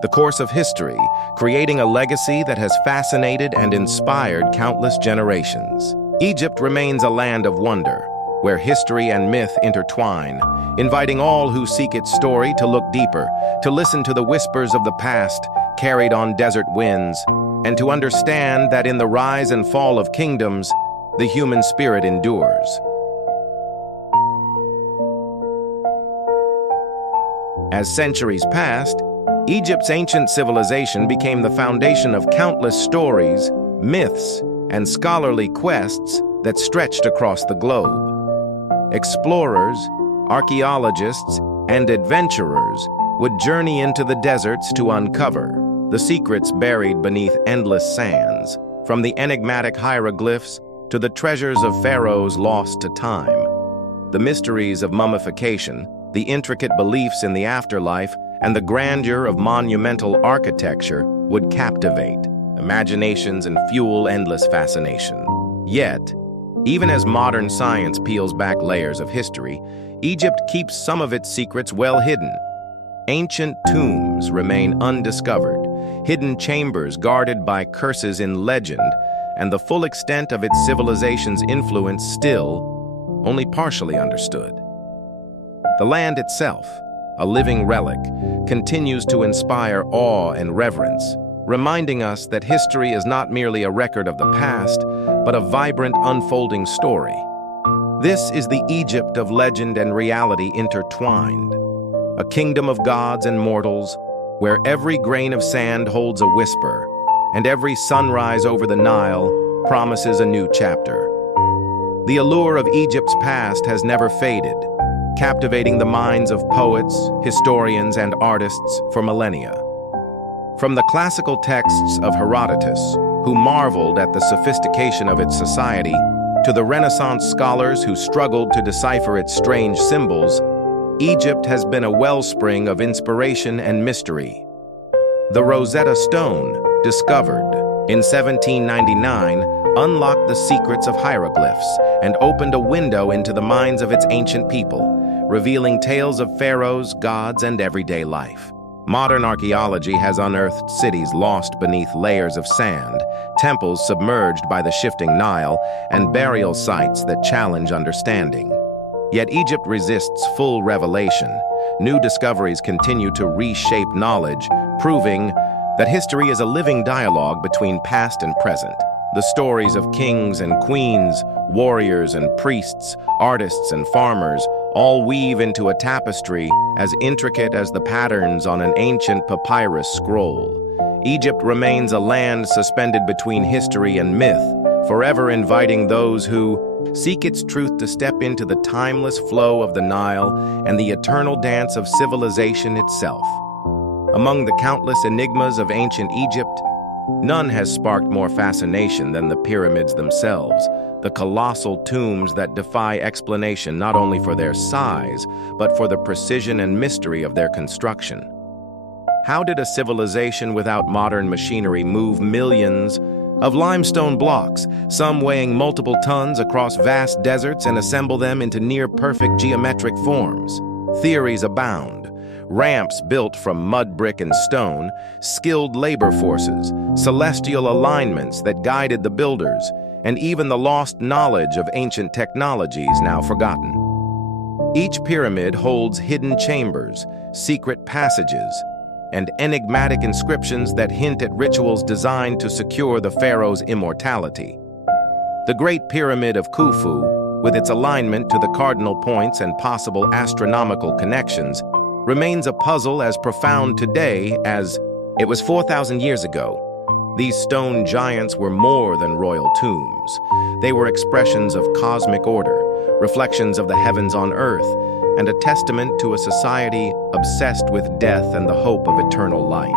the course of history, creating a legacy that has fascinated and inspired countless generations. Egypt remains a land of wonder, where history and myth intertwine, inviting all who seek its story to look deeper, to listen to the whispers of the past carried on desert winds, and to understand that in the rise and fall of kingdoms, the human spirit endures. As centuries passed, Egypt's ancient civilization became the foundation of countless stories, myths, and scholarly quests that stretched across the globe. Explorers, archaeologists, and adventurers would journey into the deserts to uncover the secrets buried beneath endless sands, from the enigmatic hieroglyphs to the treasures of pharaohs lost to time. The mysteries of mummification, the intricate beliefs in the afterlife, and the grandeur of monumental architecture would captivate imaginations and fuel endless fascination. Yet, even as modern science peels back layers of history, Egypt keeps some of its secrets well hidden. Ancient tombs remain undiscovered, hidden chambers guarded by curses in legend, and the full extent of its civilization's influence still only partially understood. The land itself, a living relic, continues to inspire awe and reverence, reminding us that history is not merely a record of the past, but a vibrant, unfolding story. This is the Egypt of legend and reality intertwined, a kingdom of gods and mortals, where every grain of sand holds a whisper, and every sunrise over the Nile promises a new chapter. The allure of Egypt's past has never faded, captivating the minds of poets, historians, and artists for millennia. From the classical texts of Herodotus, who marveled at the sophistication of its society, to the Renaissance scholars who struggled to decipher its strange symbols, Egypt has been a wellspring of inspiration and mystery. The Rosetta Stone, discovered in 1799, unlocked the secrets of hieroglyphs and opened a window into the minds of its ancient people, revealing tales of pharaohs, gods, and everyday life. Modern archaeology has unearthed cities lost beneath layers of sand, temples submerged by the shifting Nile, and burial sites that challenge understanding. Yet Egypt resists full revelation. New discoveries continue to reshape knowledge, proving that history is a living dialogue between past and present. The stories of kings and queens, warriors and priests, artists and farmers all weave into a tapestry as intricate as the patterns on an ancient papyrus scroll. Egypt remains a land suspended between history and myth, forever inviting those who seek its truth to step into the timeless flow of the Nile and the eternal dance of civilization itself. Among the countless enigmas of ancient Egypt, none has sparked more fascination than the pyramids themselves, the colossal tombs that defy explanation not only for their size, but for the precision and mystery of their construction. How did a civilization without modern machinery move millions of limestone blocks, some weighing multiple tons, across vast deserts and assemble them into near-perfect geometric forms? Theories abound. Ramps built from mud, brick, and stone, skilled labor forces, celestial alignments that guided the builders, and even the lost knowledge of ancient technologies now forgotten. Each pyramid holds hidden chambers, secret passages, and enigmatic inscriptions that hint at rituals designed to secure the pharaoh's immortality. The Great Pyramid of Khufu, with its alignment to the cardinal points and possible astronomical connections, remains a puzzle as profound today as it was 4,000 years ago. These stone giants were more than royal tombs. They were expressions of cosmic order, reflections of the heavens on earth, and a testament to a society obsessed with death and the hope of eternal life.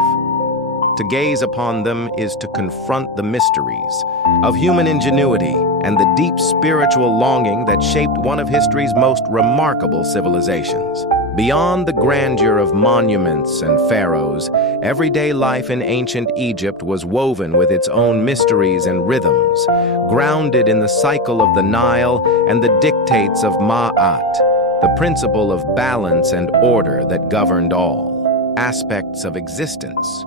To gaze upon them is to confront the mysteries of human ingenuity and the deep spiritual longing that shaped one of history's most remarkable civilizations. Beyond the grandeur of monuments and pharaohs, everyday life in ancient Egypt was woven with its own mysteries and rhythms, grounded in the cycle of the Nile and the dictates of Ma'at, the principle of balance and order that governed all aspects of existence.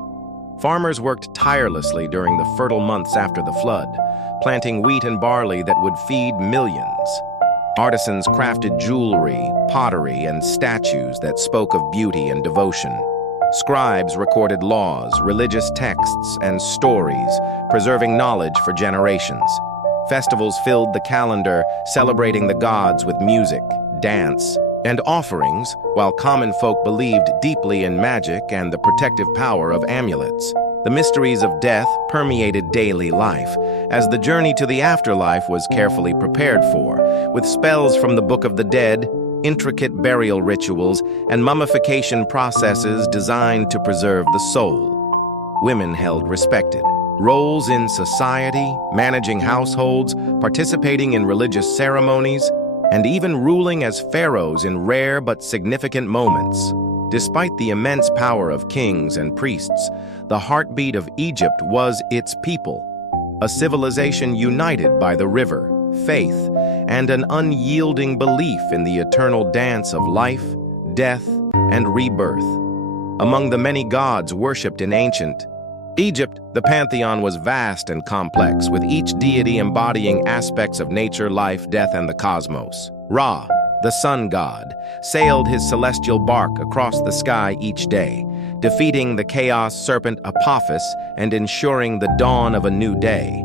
Farmers worked tirelessly during the fertile months after the flood, planting wheat and barley that would feed millions. Artisans crafted jewelry, pottery, and statues that spoke of beauty and devotion. Scribes recorded laws, religious texts, and stories, preserving knowledge for generations. Festivals filled the calendar, celebrating the gods with music, dance, and offerings, while common folk believed deeply in magic and the protective power of amulets. The mysteries of death permeated daily life, as the journey to the afterlife was carefully prepared for, with spells from the Book of the Dead, intricate burial rituals, and mummification processes designed to preserve the soul. Women held respected roles in society, managing households, participating in religious ceremonies, and even ruling as pharaohs in rare but significant moments. Despite the immense power of kings and priests, the heartbeat of Egypt was its people, a civilization united by the river, faith, and an unyielding belief in the eternal dance of life, death, and rebirth. Among the many gods worshipped in ancient Egypt, the pantheon was vast and complex, with each deity embodying aspects of nature, life, death, and the cosmos. Ra, the sun god, sailed his celestial bark across the sky each day, defeating the chaos serpent Apophis and ensuring the dawn of a new day.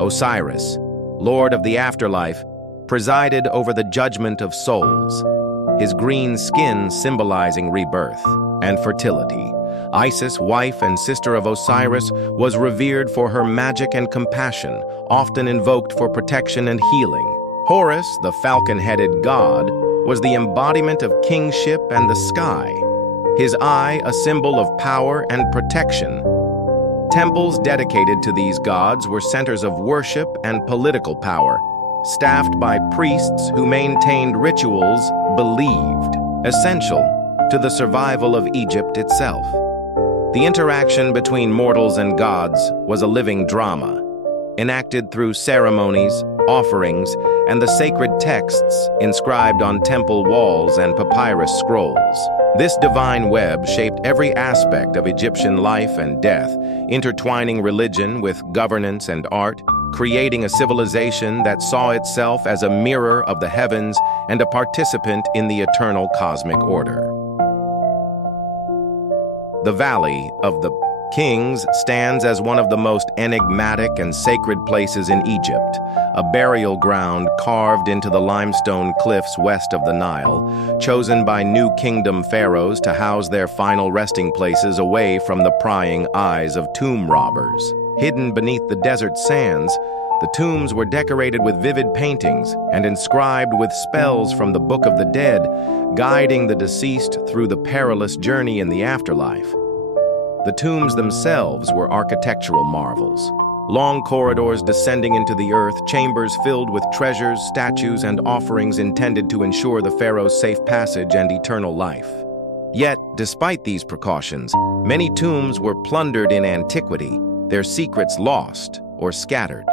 Osiris, lord of the afterlife, presided over the judgment of souls, his green skin symbolizing rebirth and fertility. Isis, wife and sister of Osiris, was revered for her magic and compassion, often invoked for protection and healing. Horus, the falcon-headed god, was the embodiment of kingship and the sky, his eye a symbol of power and protection. Temples dedicated to these gods were centers of worship and political power, staffed by priests who maintained rituals believed essential to the survival of Egypt itself. The interaction between mortals and gods was a living drama, enacted through ceremonies, offerings, and the sacred texts inscribed on temple walls and papyrus scrolls. This divine web shaped every aspect of Egyptian life and death, intertwining religion with governance and art, creating a civilization that saw itself as a mirror of the heavens and a participant in the eternal cosmic order. The Valley of the Kings stands as one of the most enigmatic and sacred places in Egypt, a burial ground carved into the limestone cliffs west of the Nile, chosen by New Kingdom pharaohs to house their final resting places away from the prying eyes of tomb robbers. Hidden beneath the desert sands, the tombs were decorated with vivid paintings and inscribed with spells from the Book of the Dead, guiding the deceased through the perilous journey in the afterlife. The tombs themselves were architectural marvels. Long corridors descending into the earth, chambers filled with treasures, statues, and offerings intended to ensure the pharaoh's safe passage and eternal life. Yet, despite these precautions, many tombs were plundered in antiquity, their secrets lost or scattered.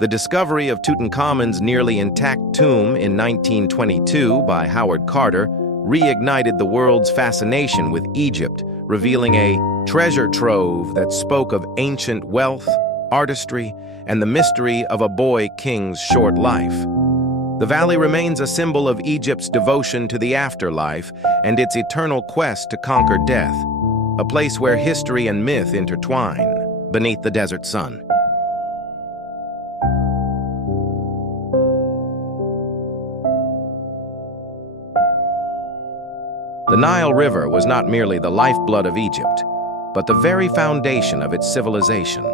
The discovery of Tutankhamun's nearly intact tomb in 1922 by Howard Carter reignited the world's fascination with Egypt, revealing a treasure trove that spoke of ancient wealth, artistry, and the mystery of a boy king's short life. The valley remains a symbol of Egypt's devotion to the afterlife and its eternal quest to conquer death, a place where history and myth intertwine beneath the desert sun. The Nile River was not merely the lifeblood of Egypt, but the very foundation of its civilization,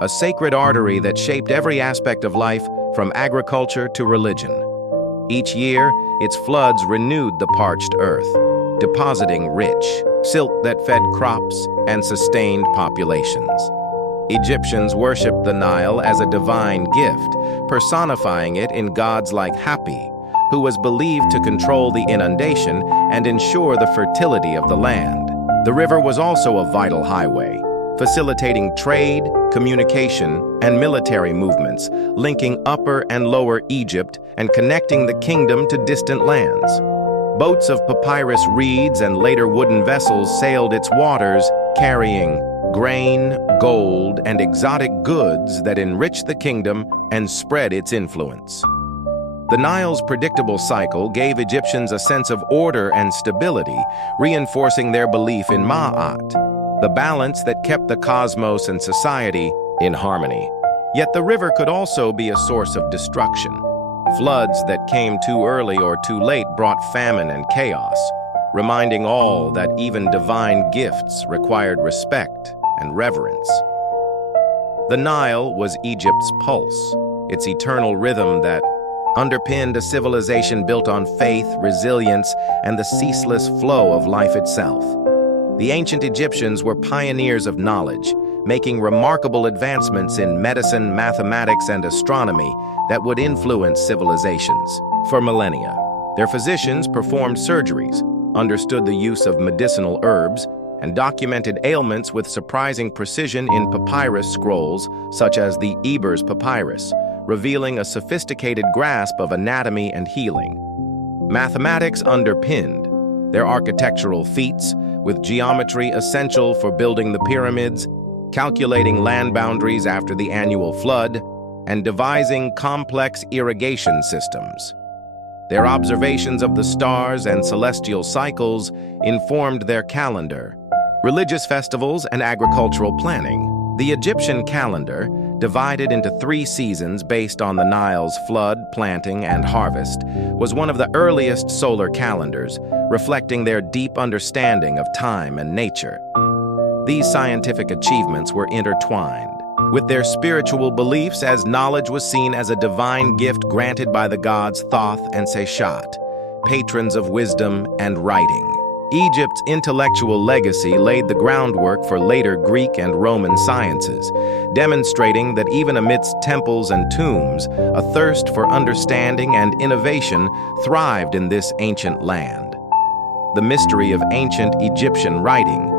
a sacred artery that shaped every aspect of life from agriculture to religion. Each year, its floods renewed the parched earth, depositing rich silt that fed crops and sustained populations. Egyptians worshipped the Nile as a divine gift, personifying it in gods like Hapi, who was believed to control the inundation and ensure the fertility of the land. The river was also a vital highway, facilitating trade, communication, and military movements, linking Upper and Lower Egypt and connecting the kingdom to distant lands. Boats of papyrus reeds and later wooden vessels sailed its waters, carrying grain, gold, and exotic goods that enriched the kingdom and spread its influence. The Nile's predictable cycle gave Egyptians a sense of order and stability, reinforcing their belief in Ma'at, the balance that kept the cosmos and society in harmony. Yet the river could also be a source of destruction. Floods that came too early or too late brought famine and chaos, reminding all that even divine gifts required respect and reverence. The Nile was Egypt's pulse, its eternal rhythm that underpinned a civilization built on faith, resilience, and the ceaseless flow of life itself. The ancient Egyptians were pioneers of knowledge, making remarkable advancements in medicine, mathematics, and astronomy that would influence civilizations for millennia. Their physicians performed surgeries, understood the use of medicinal herbs, and documented ailments with surprising precision in papyrus scrolls such as the Ebers Papyrus, revealing a sophisticated grasp of anatomy and healing. Mathematics underpinned their architectural feats, with geometry essential for building the pyramids, calculating land boundaries after the annual flood, and devising complex irrigation systems. Their observations of the stars and celestial cycles informed their calendar, religious festivals, and agricultural planning. The Egyptian calendar, divided into 3 seasons based on the Nile's flood, planting, and harvest, was one of the earliest solar calendars, reflecting their deep understanding of time and nature. These scientific achievements were intertwined with their spiritual beliefs, as knowledge was seen as a divine gift granted by the gods Thoth and Seshat, patrons of wisdom and writing. Egypt's intellectual legacy laid the groundwork for later Greek and Roman sciences, demonstrating that even amidst temples and tombs, a thirst for understanding and innovation thrived in this ancient land. The mystery of ancient Egyptian writing,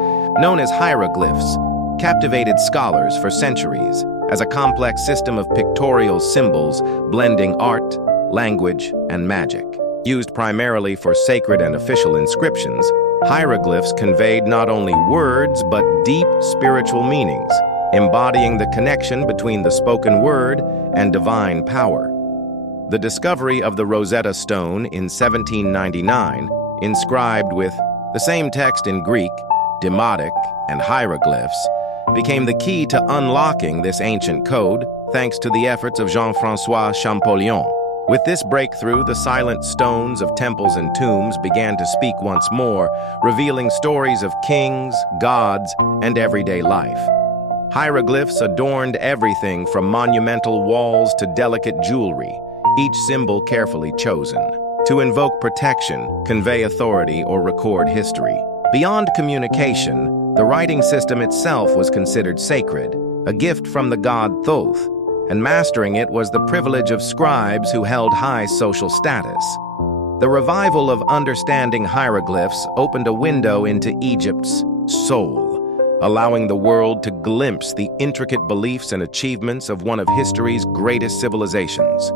known as hieroglyphs, captivated scholars for centuries as a complex system of pictorial symbols blending art, language, and magic. Used primarily for sacred and official inscriptions, Hieroglyphs conveyed not only words but deep spiritual meanings, embodying the connection between the spoken word and divine power. The discovery of the Rosetta Stone in 1799, inscribed with the same text in Greek, Demotic, and hieroglyphs, became the key to unlocking this ancient code thanks to the efforts of Jean-François Champollion. With this breakthrough, the silent stones of temples and tombs began to speak once more, revealing stories of kings, gods, and everyday life. Hieroglyphs adorned everything from monumental walls to delicate jewelry, each symbol carefully chosen to invoke protection, convey authority, or record history. Beyond communication, the writing system itself was considered sacred, a gift from the god Thoth, and mastering it was the privilege of scribes who held high social status. The revival of understanding hieroglyphs opened a window into Egypt's soul, allowing the world to glimpse the intricate beliefs and achievements of one of history's greatest civilizations.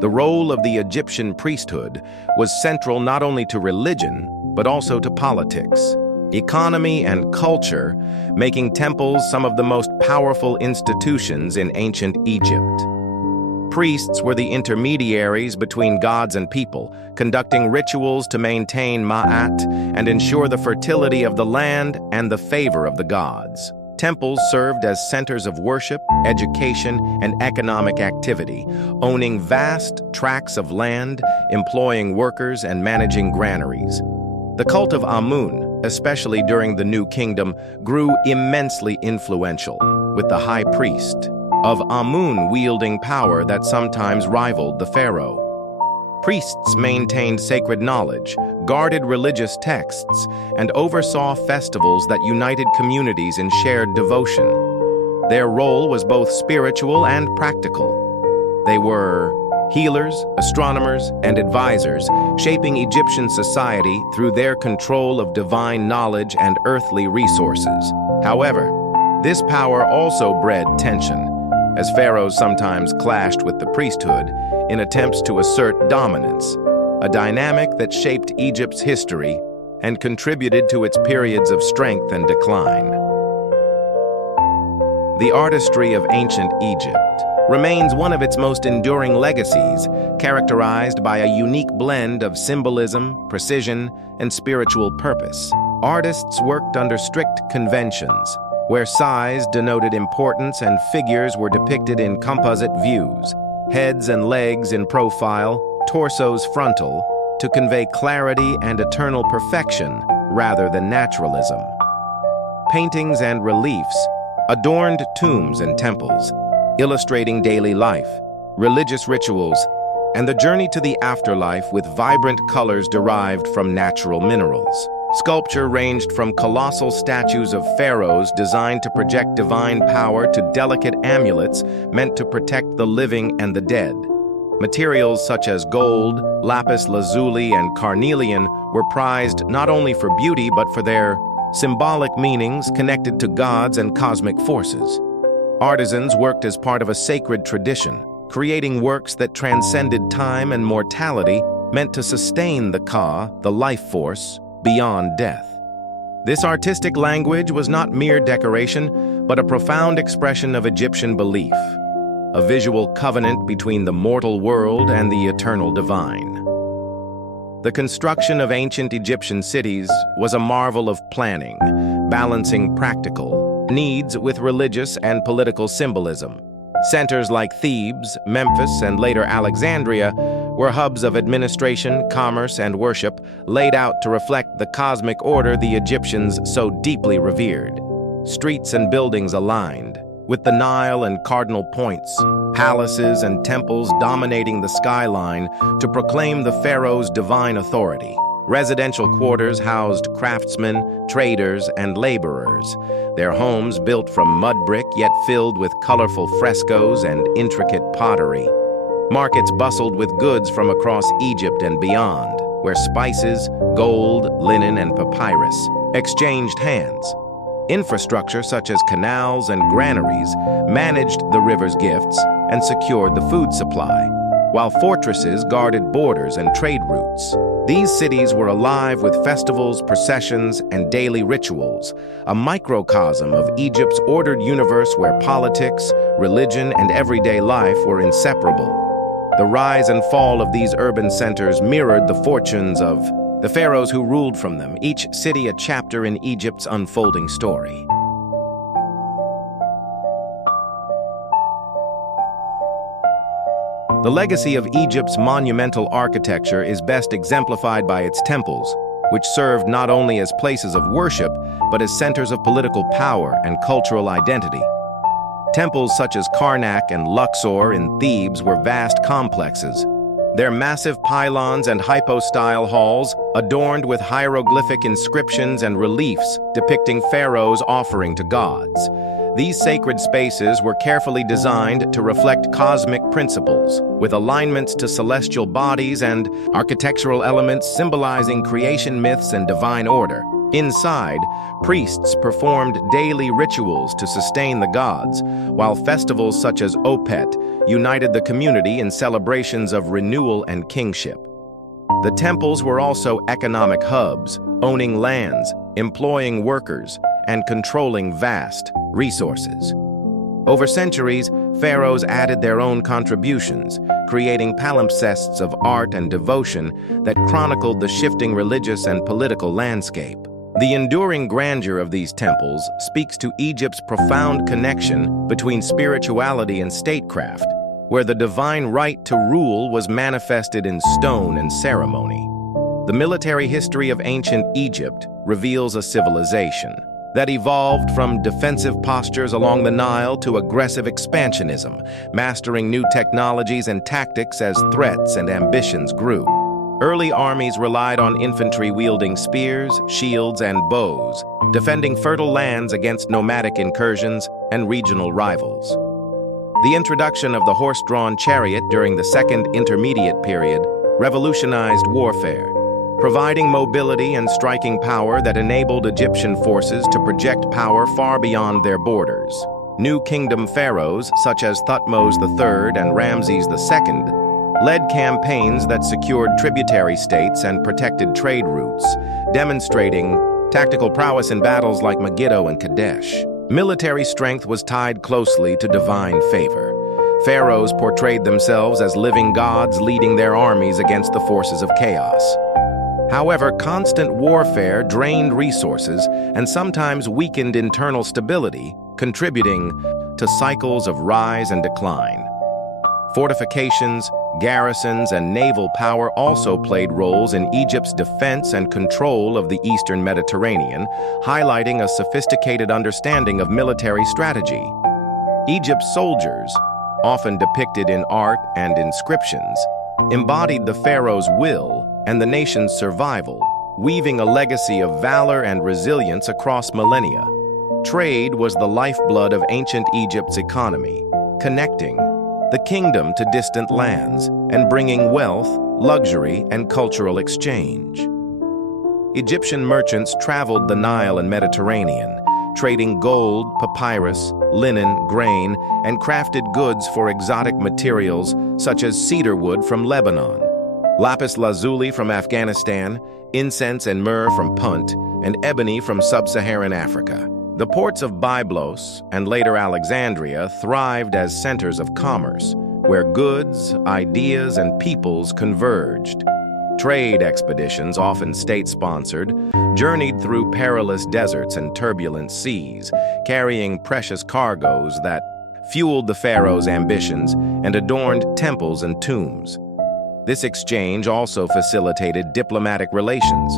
The role of the Egyptian priesthood was central not only to religion, but also to politics, economy, and culture, making temples some of the most powerful institutions in ancient Egypt. Priests were the intermediaries between gods and people, conducting rituals to maintain Ma'at and ensure the fertility of the land and the favor of the gods. Temples served as centers of worship, education, and economic activity, owning vast tracts of land, employing workers, and managing granaries. The cult of Amun, especially during the New Kingdom, grew immensely influential, with the high priest of Amun wielding power that sometimes rivaled the pharaoh. Priests maintained sacred knowledge, guarded religious texts, and oversaw festivals that united communities in shared devotion. Their role was both spiritual and practical. They were healers, astronomers, and advisors, shaping Egyptian society through their control of divine knowledge and earthly resources. However, this power also bred tension, as pharaohs sometimes clashed with the priesthood in attempts to assert dominance, a dynamic that shaped Egypt's history and contributed to its periods of strength and decline. The artistry of ancient Egypt remains one of its most enduring legacies, characterized by a unique blend of symbolism, precision, and spiritual purpose. Artists worked under strict conventions, where size denoted importance and figures were depicted in composite views, heads and legs in profile, torsos frontal, to convey clarity and eternal perfection rather than naturalism. Paintings and reliefs adorned tombs and temples, illustrating daily life, religious rituals, and the journey to the afterlife with vibrant colors derived from natural minerals. Sculpture ranged from colossal statues of pharaohs designed to project divine power to delicate amulets meant to protect the living and the dead. Materials such as gold, lapis lazuli, and carnelian were prized not only for beauty but for their symbolic meanings connected to gods and cosmic forces. Artisans worked as part of a sacred tradition, creating works that transcended time and mortality, meant to sustain the Ka, the life force, beyond death. This artistic language was not mere decoration, but a profound expression of Egyptian belief, a visual covenant between the mortal world and the eternal divine. The construction of ancient Egyptian cities was a marvel of planning, balancing practical needs with religious and political symbolism. Centers like Thebes, Memphis, and later Alexandria were hubs of administration, commerce, and worship, laid out to reflect the cosmic order the Egyptians so deeply revered. Streets and buildings aligned, with the Nile and cardinal points, palaces and temples dominating the skyline to proclaim the pharaoh's divine authority. Residential quarters housed craftsmen, traders, and laborers, their homes built from mud brick yet filled with colorful frescoes and intricate pottery. Markets bustled with goods from across Egypt and beyond, where spices, gold, linen, and papyrus exchanged hands. Infrastructure such as canals and granaries managed the river's gifts and secured the food supply. while fortresses guarded borders and trade routes. These cities were alive with festivals, processions, and daily rituals, a microcosm of Egypt's ordered universe where politics, religion, and everyday life were inseparable. The rise and fall of these urban centers mirrored the fortunes of the pharaohs who ruled from them, each city a chapter in Egypt's unfolding story. The legacy of Egypt's monumental architecture is best exemplified by its temples, which served not only as places of worship, but as centers of political power and cultural identity. Temples such as Karnak and Luxor in Thebes were vast complexes. Their massive pylons and hypostyle halls, adorned with hieroglyphic inscriptions and reliefs depicting pharaohs offering to gods. These sacred spaces were carefully designed to reflect cosmic principles, with alignments to celestial bodies and architectural elements symbolizing creation myths and divine order. Inside, priests performed daily rituals to sustain the gods, while festivals such as Opet united the community in celebrations of renewal and kingship. The temples were also economic hubs, owning lands, employing workers, and controlling vast resources. Over centuries, pharaohs added their own contributions, creating palimpsests of art and devotion that chronicled the shifting religious and political landscape. The enduring grandeur of these temples speaks to Egypt's profound connection between spirituality and statecraft, where the divine right to rule was manifested in stone and ceremony. The military history of ancient Egypt reveals a civilization that evolved from defensive postures along the Nile to aggressive expansionism, mastering new technologies and tactics as threats and ambitions grew. Early armies relied on infantry wielding spears, shields, and bows, defending fertile lands against nomadic incursions and regional rivals. The introduction of the horse-drawn chariot during the Second Intermediate Period revolutionized warfare, providing mobility and striking power that enabled Egyptian forces to project power far beyond their borders. New kingdom pharaohs, such as Thutmose III and Ramses II, led campaigns that secured tributary states and protected trade routes, demonstrating tactical prowess in battles like Megiddo and Kadesh. Military strength was tied closely to divine favor. Pharaohs portrayed themselves as living gods leading their armies against the forces of chaos. However, constant warfare drained resources and sometimes weakened internal stability, contributing to cycles of rise and decline. Fortifications, garrisons, and naval power also played roles in Egypt's defense and control of the Eastern Mediterranean, highlighting a sophisticated understanding of military strategy. Egypt's soldiers, often depicted in art and inscriptions, embodied the pharaoh's will and the nation's survival, weaving a legacy of valor and resilience across millennia. Trade was the lifeblood of ancient Egypt's economy, connecting the kingdom to distant lands and bringing wealth, luxury, and cultural exchange. Egyptian merchants traveled the Nile and Mediterranean, trading gold, papyrus, linen, grain, and crafted goods for exotic materials such as cedar wood from Lebanon, lapis lazuli from Afghanistan, incense and myrrh from Punt, and ebony from sub-Saharan Africa. The ports of Byblos and later Alexandria thrived as centers of commerce, where goods, ideas, and peoples converged. Trade expeditions, often state-sponsored, journeyed through perilous deserts and turbulent seas, carrying precious cargoes that fueled the pharaoh's ambitions and adorned temples and tombs. This exchange also facilitated diplomatic relations,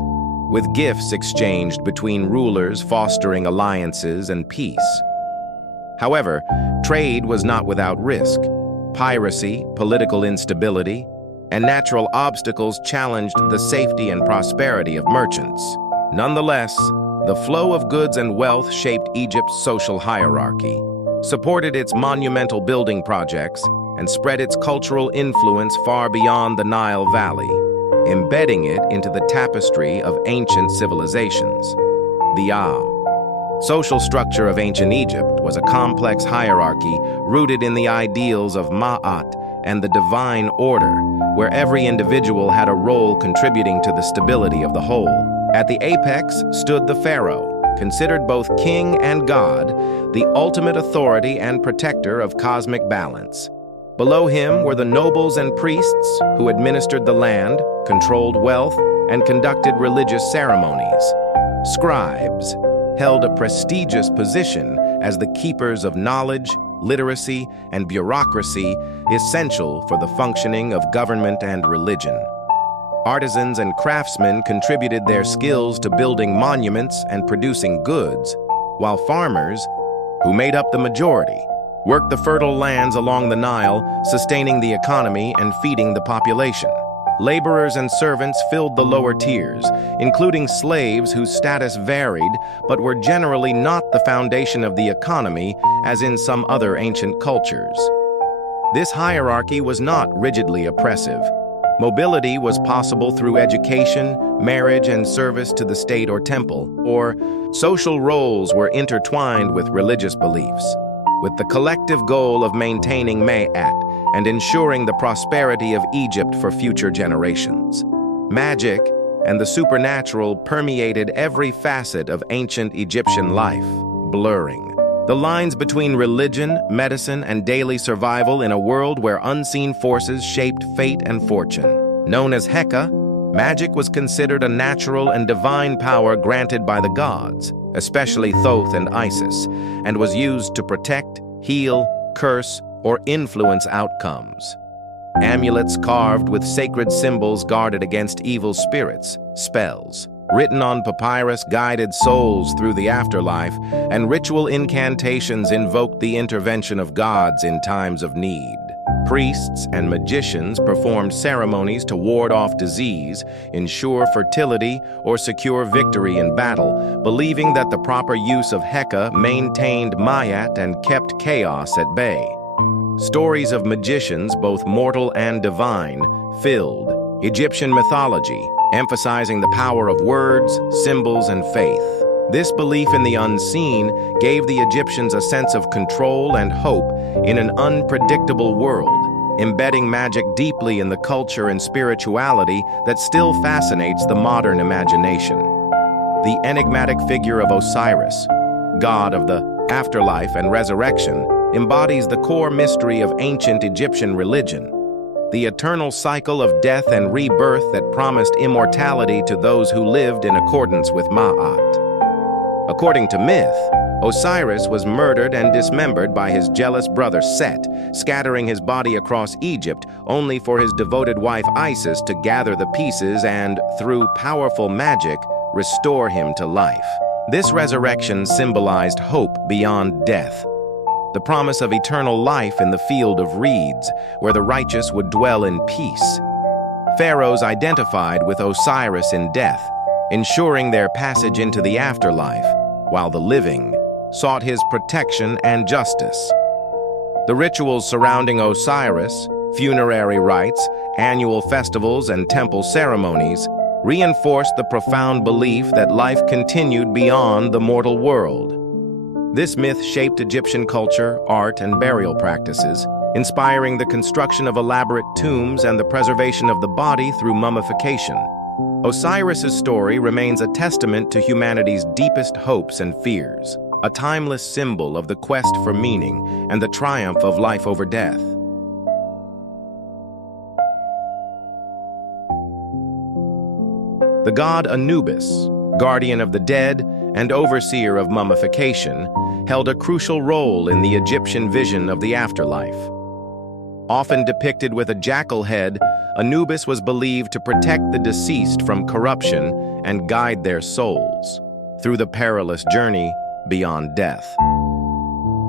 with gifts exchanged between rulers fostering alliances and peace. However, trade was not without risk. Piracy, political instability, and natural obstacles challenged the safety and prosperity of merchants. Nonetheless, the flow of goods and wealth shaped Egypt's social hierarchy, supported its monumental building projects, and spread its cultural influence far beyond the Nile Valley, embedding it into the tapestry of ancient civilizations. The social structure of ancient Egypt was a complex hierarchy rooted in the ideals of Ma'at and the divine order, where every individual had a role contributing to the stability of the whole. At the apex stood the pharaoh, considered both king and god, the ultimate authority and protector of cosmic balance. Below him were the nobles and priests who administered the land, controlled wealth, and conducted religious ceremonies. Scribes held a prestigious position as the keepers of knowledge, literacy, and bureaucracy essential for the functioning of government and religion. Artisans and craftsmen contributed their skills to building monuments and producing goods, while farmers, who made up the majority, worked the fertile lands along the Nile, sustaining the economy and feeding the population. Laborers and servants filled the lower tiers, including slaves whose status varied but were generally not the foundation of the economy as in some other ancient cultures. This hierarchy was not rigidly oppressive. Mobility was possible through education, marriage, and service to the state or temple, or social roles were intertwined with religious beliefs, with the collective goal of maintaining Ma'at and ensuring the prosperity of Egypt for future generations. Magic and the supernatural permeated every facet of ancient Egyptian life, blurring the lines between religion, medicine, and daily survival in a world where unseen forces shaped fate and fortune. Known as Heka, magic was considered a natural and divine power granted by the gods, especially Thoth and Isis, and was used to protect, heal, curse, or influence outcomes. Amulets carved with sacred symbols guarded against evil spirits, spells, written on papyrus guided souls through the afterlife, and ritual incantations invoked the intervention of gods in times of need. Priests and magicians performed ceremonies to ward off disease, ensure fertility, or secure victory in battle, believing that the proper use of Heka maintained Ma'at and kept chaos at bay. Stories of magicians, both mortal and divine, filled Egyptian mythology, emphasizing the power of words, symbols, and faith. This belief in the unseen gave the Egyptians a sense of control and hope in an unpredictable world, embedding magic deeply in the culture and spirituality that still fascinates the modern imagination. The enigmatic figure of Osiris, god of the afterlife and resurrection, embodies the core mystery of ancient Egyptian religion, the eternal cycle of death and rebirth that promised immortality to those who lived in accordance with Ma'at. According to myth, Osiris was murdered and dismembered by his jealous brother Set, scattering his body across Egypt only for his devoted wife Isis to gather the pieces and, through powerful magic, restore him to life. This resurrection symbolized hope beyond death, the promise of eternal life in the field of reeds, where the righteous would dwell in peace. Pharaohs identified with Osiris in death, ensuring their passage into the afterlife, while the living sought his protection and justice. The rituals surrounding Osiris, funerary rites, annual festivals, and temple ceremonies reinforced the profound belief that life continued beyond the mortal world. This myth shaped Egyptian culture, art, and burial practices, inspiring the construction of elaborate tombs and the preservation of the body through mummification. Osiris's story remains a testament to humanity's deepest hopes and fears, a timeless symbol of the quest for meaning and the triumph of life over death. The god Anubis, guardian of the dead and overseer of mummification, held a crucial role in the Egyptian vision of the afterlife. Often depicted with a jackal head, Anubis was believed to protect the deceased from corruption and guide their souls through the perilous journey beyond death.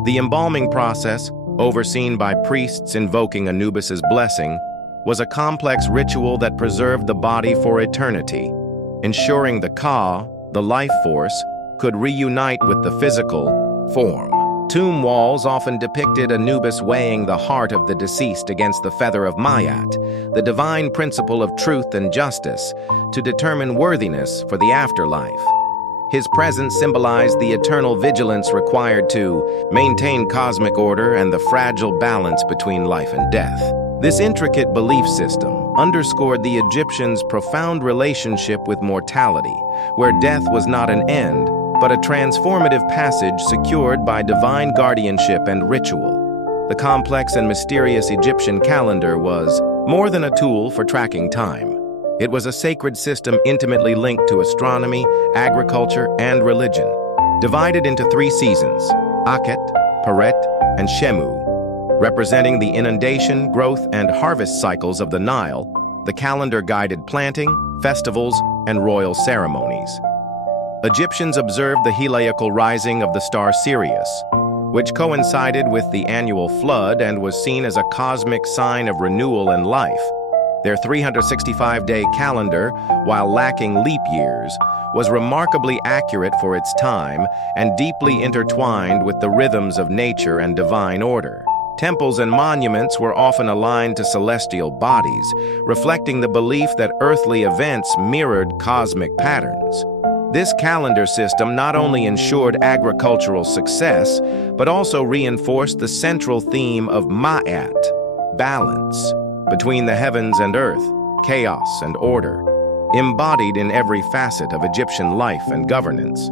The embalming process, overseen by priests invoking Anubis's blessing, was a complex ritual that preserved the body for eternity, ensuring the Ka, the life force, could reunite with the physical form. Tomb walls often depicted Anubis weighing the heart of the deceased against the feather of Ma'at, the divine principle of truth and justice, to determine worthiness for the afterlife. His presence symbolized the eternal vigilance required to maintain cosmic order and the fragile balance between life and death. This intricate belief system underscored the Egyptians' profound relationship with mortality, where death was not an end, but a transformative passage secured by divine guardianship and ritual. The complex and mysterious Egyptian calendar was more than a tool for tracking time. It was a sacred system intimately linked to astronomy, agriculture, and religion. Divided into 3 seasons, Akhet, Peret, and Shemu, representing the inundation, growth, and harvest cycles of the Nile, the calendar guided planting, festivals, and royal ceremonies. Egyptians observed the heliacal rising of the star Sirius, which coincided with the annual flood and was seen as a cosmic sign of renewal and life. Their 365-day calendar, while lacking leap years, was remarkably accurate for its time and deeply intertwined with the rhythms of nature and divine order. Temples and monuments were often aligned to celestial bodies, reflecting the belief that earthly events mirrored cosmic patterns. This calendar system not only ensured agricultural success, but also reinforced the central theme of Ma'at, balance, between the heavens and earth, chaos and order, embodied in every facet of Egyptian life and governance.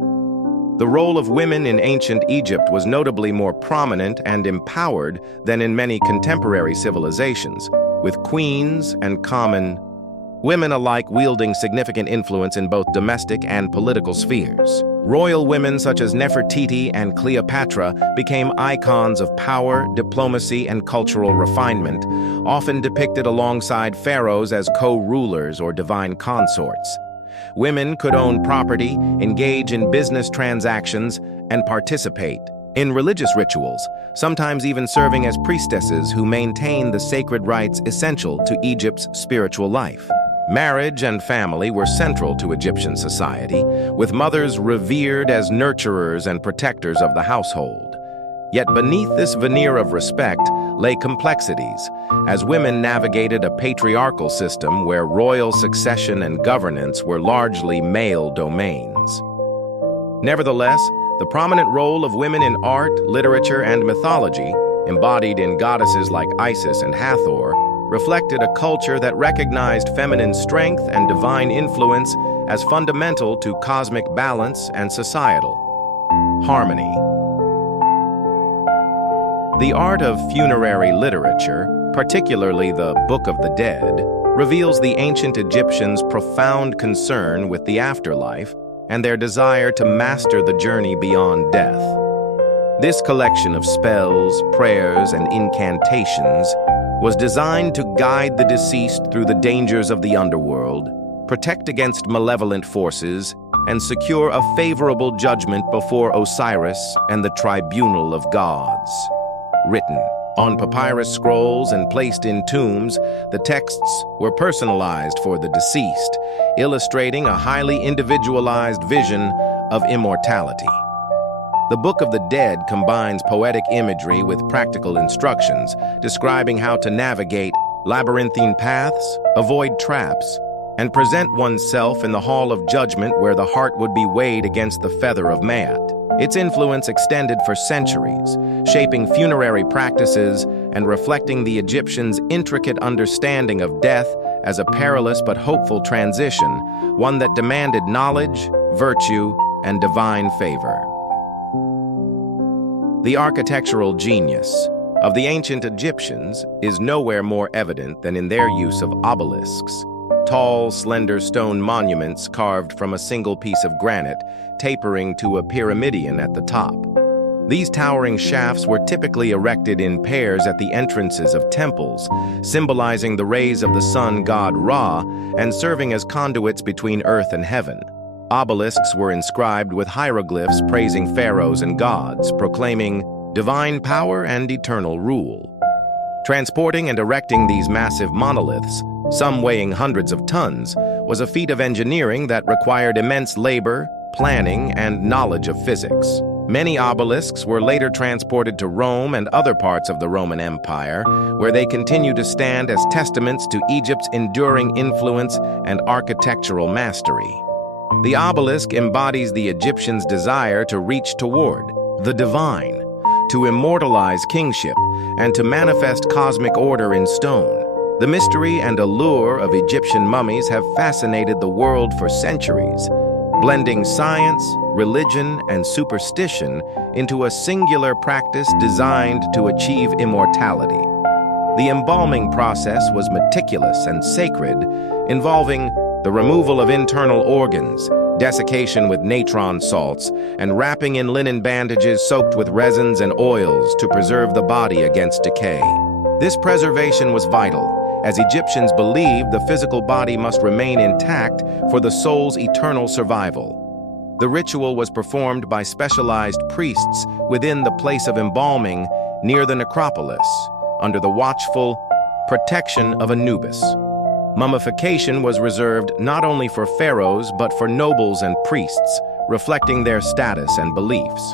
The role of women in ancient Egypt was notably more prominent and empowered than in many contemporary civilizations, with queens and common women alike wielding significant influence in both domestic and political spheres. Royal women such as Nefertiti and Cleopatra became icons of power, diplomacy, and cultural refinement, often depicted alongside pharaohs as co-rulers or divine consorts. Women could own property, engage in business transactions, and participate in religious rituals, sometimes even serving as priestesses who maintained the sacred rites essential to Egypt's spiritual life. Marriage and family were central to Egyptian society, with mothers revered as nurturers and protectors of the household. Yet beneath this veneer of respect lay complexities, as women navigated a patriarchal system where royal succession and governance were largely male domains. Nevertheless, the prominent role of women in art, literature, and mythology, embodied in goddesses like Isis and Hathor, reflected a culture that recognized feminine strength and divine influence as fundamental to cosmic balance and societal harmony. The art of funerary literature, particularly the Book of the Dead, reveals the ancient Egyptians' profound concern with the afterlife and their desire to master the journey beyond death. This collection of spells, prayers, and incantations was designed to guide the deceased through the dangers of the underworld, protect against malevolent forces, and secure a favorable judgment before Osiris and the tribunal of gods. Written on papyrus scrolls and placed in tombs, the texts were personalized for the deceased, illustrating a highly individualized vision of immortality. The Book of the Dead combines poetic imagery with practical instructions, describing how to navigate labyrinthine paths, avoid traps, and present oneself in the hall of judgment where the heart would be weighed against the feather of Maat. Its influence extended for centuries, shaping funerary practices and reflecting the Egyptians' intricate understanding of death as a perilous but hopeful transition, one that demanded knowledge, virtue, and divine favor. The architectural genius of the ancient Egyptians is nowhere more evident than in their use of obelisks, tall, slender stone monuments carved from a single piece of granite, tapering to a pyramidion at the top. These towering shafts were typically erected in pairs at the entrances of temples, symbolizing the rays of the sun god Ra and serving as conduits between earth and heaven. Obelisks were inscribed with hieroglyphs praising pharaohs and gods, proclaiming divine power and eternal rule. Transporting and erecting these massive monoliths, some weighing hundreds of tons, was a feat of engineering that required immense labor, planning, and knowledge of physics. Many obelisks were later transported to Rome and other parts of the Roman Empire, where they continue to stand as testaments to Egypt's enduring influence and architectural mastery. The obelisk embodies the Egyptians' desire to reach toward the divine, to immortalize kingship, and to manifest cosmic order in stone. The mystery and allure of Egyptian mummies have fascinated the world for centuries, blending science, religion, and superstition into a singular practice designed to achieve immortality. The embalming process was meticulous and sacred, involving the removal of internal organs, desiccation with natron salts, and wrapping in linen bandages soaked with resins and oils to preserve the body against decay. This preservation was vital, as Egyptians believed the physical body must remain intact for the soul's eternal survival. The ritual was performed by specialized priests within the place of embalming near the necropolis, under the watchful protection of Anubis. Mummification was reserved not only for pharaohs but for nobles and priests, reflecting their status and beliefs.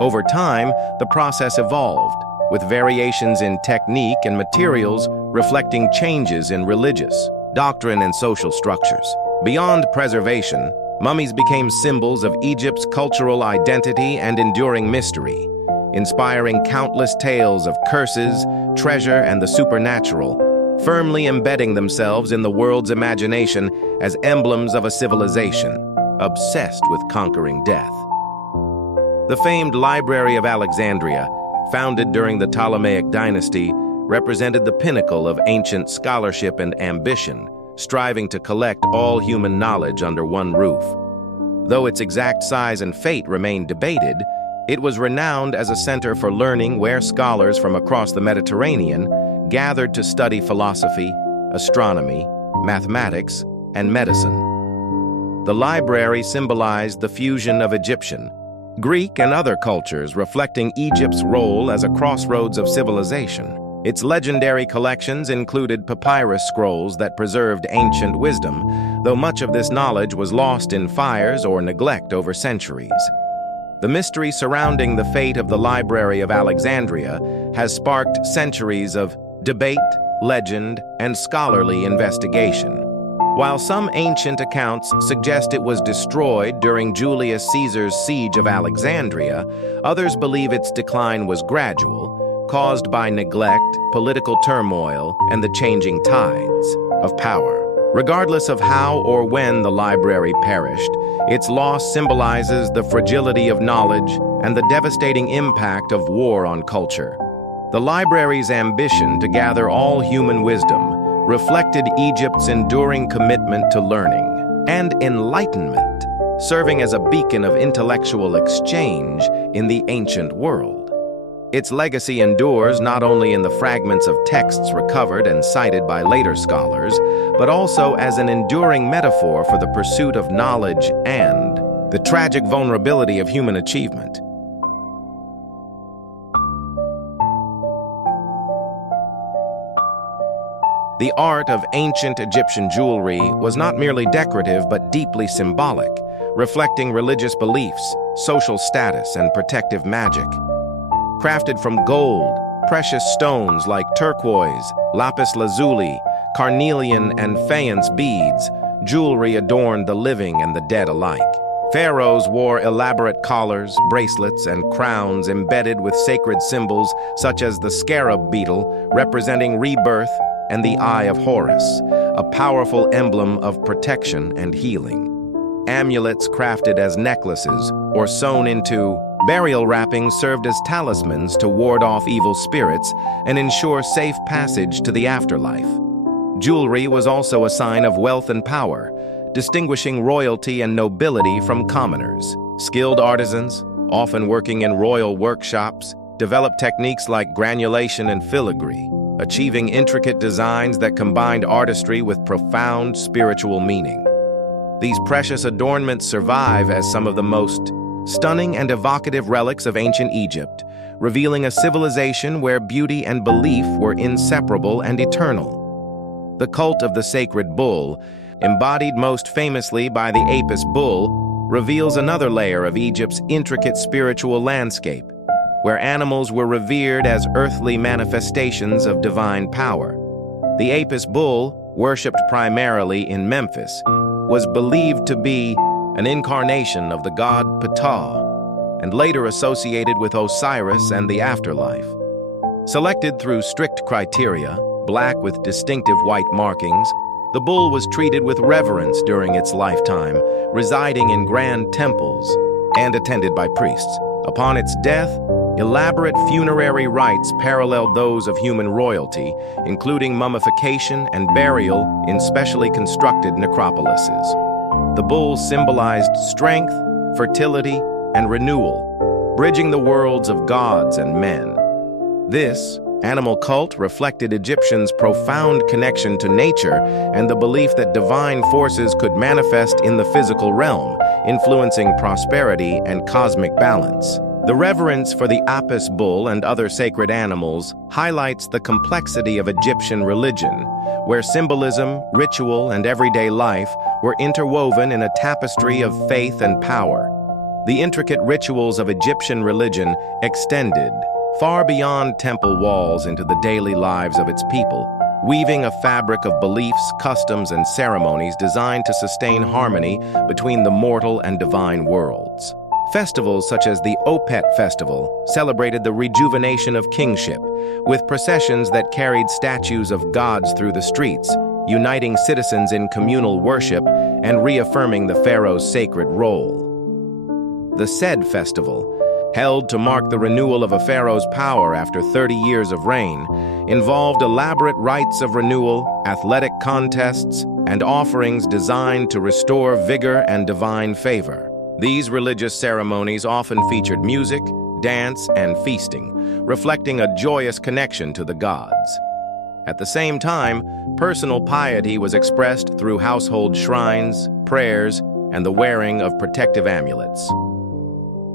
Over time, the process evolved, with variations in technique and materials reflecting changes in religious, doctrine, and social structures. Beyond preservation, mummies became symbols of Egypt's cultural identity and enduring mystery, inspiring countless tales of curses, treasure, and the supernatural, firmly embedding themselves in the world's imagination as emblems of a civilization obsessed with conquering death. The famed Library of Alexandria, founded during the Ptolemaic dynasty, represented the pinnacle of ancient scholarship and ambition, striving to collect all human knowledge under one roof. Though its exact size and fate remained debated, it was renowned as a center for learning where scholars from across the Mediterranean gathered to study philosophy, astronomy, mathematics, and medicine. The library symbolized the fusion of Egyptian, Greek, and other cultures, reflecting Egypt's role as a crossroads of civilization. Its legendary collections included papyrus scrolls that preserved ancient wisdom, though much of this knowledge was lost in fires or neglect over centuries. The mystery surrounding the fate of the Library of Alexandria has sparked centuries of debate, legend, and scholarly investigation. While some ancient accounts suggest it was destroyed during Julius Caesar's siege of Alexandria, others believe its decline was gradual, caused by neglect, political turmoil, and the changing tides of power. Regardless of how or when the library perished, its loss symbolizes the fragility of knowledge and the devastating impact of war on culture. The library's ambition to gather all human wisdom reflected Egypt's enduring commitment to learning and enlightenment, serving as a beacon of intellectual exchange in the ancient world. Its legacy endures not only in the fragments of texts recovered and cited by later scholars, but also as an enduring metaphor for the pursuit of knowledge and the tragic vulnerability of human achievement. The art of ancient Egyptian jewelry was not merely decorative but deeply symbolic, reflecting religious beliefs, social status, and protective magic. Crafted from gold, precious stones like turquoise, lapis lazuli, carnelian, and faience beads, jewelry adorned the living and the dead alike. Pharaohs wore elaborate collars, bracelets, and crowns embedded with sacred symbols such as the scarab beetle, representing rebirth, and the Eye of Horus, a powerful emblem of protection and healing. Amulets crafted as necklaces or sewn into burial wrappings served as talismans to ward off evil spirits and ensure safe passage to the afterlife. Jewelry was also a sign of wealth and power, distinguishing royalty and nobility from commoners. Skilled artisans, often working in royal workshops, developed techniques like granulation and filigree, achieving intricate designs that combined artistry with profound spiritual meaning. These precious adornments survive as some of the most stunning and evocative relics of ancient Egypt, revealing a civilization where beauty and belief were inseparable and eternal. The cult of the sacred bull, embodied most famously by the Apis bull, reveals another layer of Egypt's intricate spiritual landscape, where animals were revered as earthly manifestations of divine power. The Apis bull, worshipped primarily in Memphis, was believed to be an incarnation of the god Ptah, and later associated with Osiris and the afterlife. Selected through strict criteria, black with distinctive white markings, the bull was treated with reverence during its lifetime, residing in grand temples and attended by priests. Upon its death, elaborate funerary rites paralleled those of human royalty, including mummification and burial in specially constructed necropolises. The bull symbolized strength, fertility, and renewal, bridging the worlds of gods and men. This animal cult reflected Egyptians' profound connection to nature and the belief that divine forces could manifest in the physical realm, influencing prosperity and cosmic balance. The reverence for the Apis bull and other sacred animals highlights the complexity of Egyptian religion, where symbolism, ritual, and everyday life were interwoven in a tapestry of faith and power. The intricate rituals of Egyptian religion extended far beyond temple walls into the daily lives of its people, weaving a fabric of beliefs, customs, and ceremonies designed to sustain harmony between the mortal and divine worlds. Festivals such as the Opet Festival celebrated the rejuvenation of kingship, with processions that carried statues of gods through the streets, uniting citizens in communal worship and reaffirming the pharaoh's sacred role. The Sed Festival, held to mark the renewal of a pharaoh's power after 30 years of reign, involved elaborate rites of renewal, athletic contests, and offerings designed to restore vigor and divine favor. These religious ceremonies often featured music, dance, and feasting, reflecting a joyous connection to the gods. At the same time, personal piety was expressed through household shrines, prayers, and the wearing of protective amulets.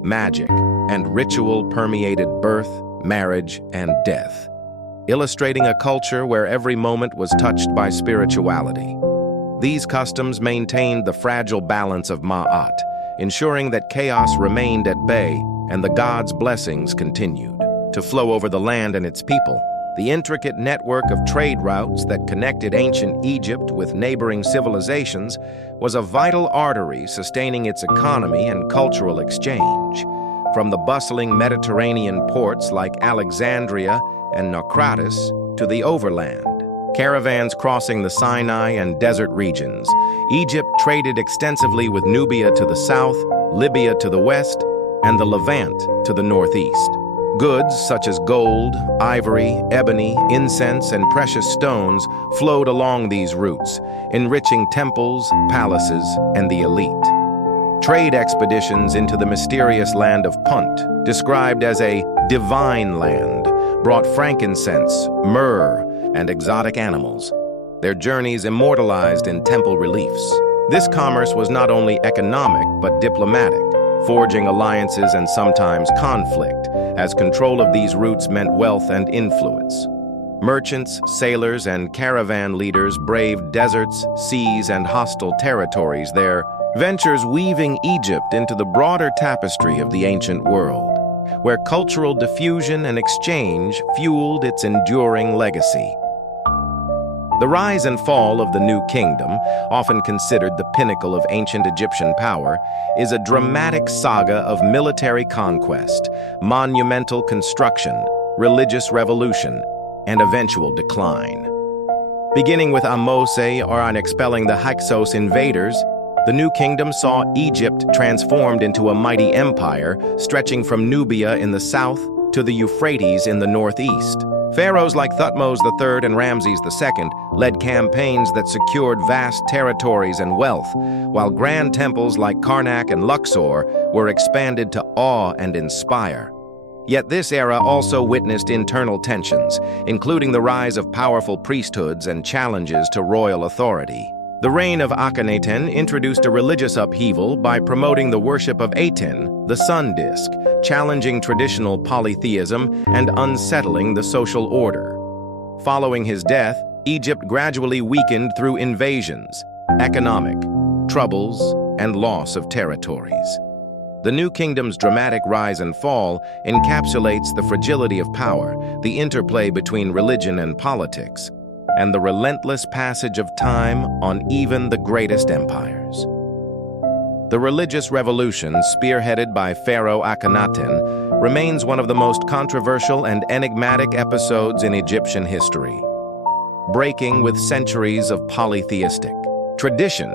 Magic and ritual permeated birth, marriage, and death, illustrating a culture where every moment was touched by spirituality. These customs maintained the fragile balance of Ma'at, ensuring that chaos remained at bay and the gods' blessings continued to flow over the land and its people. The intricate network of trade routes that connected ancient Egypt with neighboring civilizations was a vital artery sustaining its economy and cultural exchange. From the bustling Mediterranean ports like Alexandria and Naucratis to the overland caravans crossing the Sinai and desert regions, Egypt traded extensively with Nubia to the south, Libya to the west, and the Levant to the northeast. Goods such as gold, ivory, ebony, incense, and precious stones flowed along these routes, enriching temples, palaces, and the elite. Trade expeditions into the mysterious land of Punt, described as a divine land, brought frankincense, myrrh, and exotic animals, their journeys immortalized in temple reliefs. This commerce was not only economic but diplomatic, forging alliances and sometimes conflict, as control of these routes meant wealth and influence. Merchants, sailors, and caravan leaders braved deserts, seas, and hostile territories, their ventures weaving Egypt into the broader tapestry of the ancient world, where cultural diffusion and exchange fueled its enduring legacy. The rise and fall of the New Kingdom, often considered the pinnacle of ancient Egyptian power, is a dramatic saga of military conquest, monumental construction, religious revolution, and eventual decline. Beginning with Ahmose or on expelling the Hyksos invaders, the New Kingdom saw Egypt transformed into a mighty empire, stretching from Nubia in the south to the Euphrates in the northeast. Pharaohs like Thutmose III and Ramses II led campaigns that secured vast territories and wealth, while grand temples like Karnak and Luxor were expanded to awe and inspire. Yet this era also witnessed internal tensions, including the rise of powerful priesthoods and challenges to royal authority. The reign of Akhenaten introduced a religious upheaval by promoting the worship of Aten, the sun disk, challenging traditional polytheism and unsettling the social order. Following his death, Egypt gradually weakened through invasions, economic troubles, and loss of territories. The New Kingdom's dramatic rise and fall encapsulates the fragility of power, the interplay between religion and politics, and the relentless passage of time on even the greatest empires. The religious revolution, spearheaded by Pharaoh Akhenaten, remains one of the most controversial and enigmatic episodes in Egyptian history. breaking with centuries of polytheistic tradition.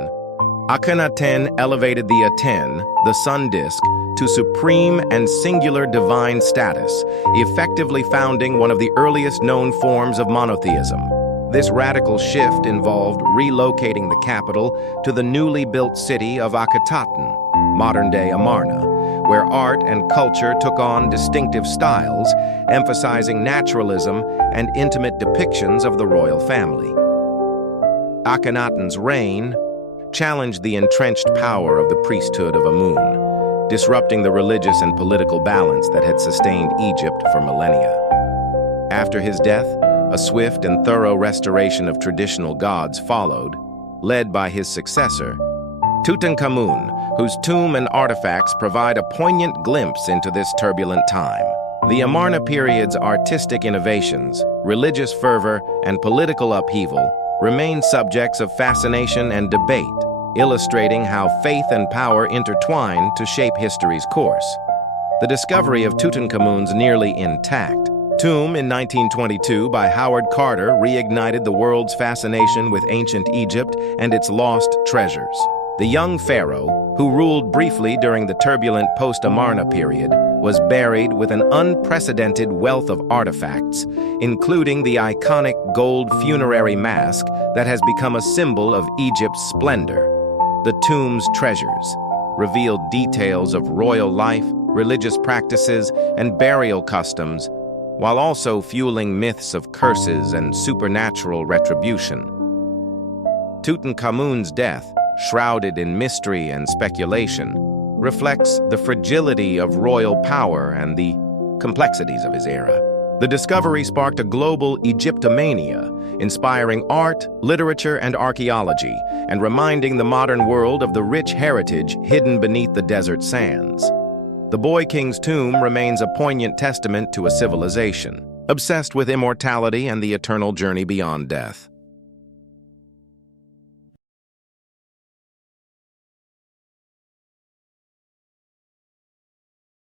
Akhenaten elevated the Aten, the sun disk, to supreme and singular divine status, effectively founding one of the earliest known forms of monotheism. This radical shift involved relocating the capital to the newly built city of Akhetaten, modern-day Amarna, where art and culture took on distinctive styles, emphasizing naturalism and intimate depictions of the royal family. Akhenaten's reign challenged the entrenched power of the priesthood of Amun, disrupting the religious and political balance that had sustained Egypt for millennia. After his death, a swift and thorough restoration of traditional gods followed, led by his successor, Tutankhamun, whose tomb and artifacts provide a poignant glimpse into this turbulent time. The Amarna period's artistic innovations, religious fervor, and political upheaval remain subjects of fascination and debate, illustrating how faith and power intertwine to shape history's course. The discovery of Tutankhamun's nearly intact tomb in 1922 by Howard Carter reignited the world's fascination with ancient Egypt and its lost treasures. The young pharaoh, who ruled briefly during the turbulent post-Amarna period, was buried with an unprecedented wealth of artifacts, including the iconic gold funerary mask that has become a symbol of Egypt's splendor. The tomb's treasures revealed details of royal life, religious practices, and burial customs, while also fueling myths of curses and supernatural retribution. Tutankhamun's death, shrouded in mystery and speculation, reflects the fragility of royal power and the complexities of his era. The discovery sparked a global Egyptomania, inspiring art, literature, and archaeology, and reminding the modern world of the rich heritage hidden beneath the desert sands. The Boy King's tomb remains a poignant testament to a civilization obsessed with immortality and the eternal journey beyond death.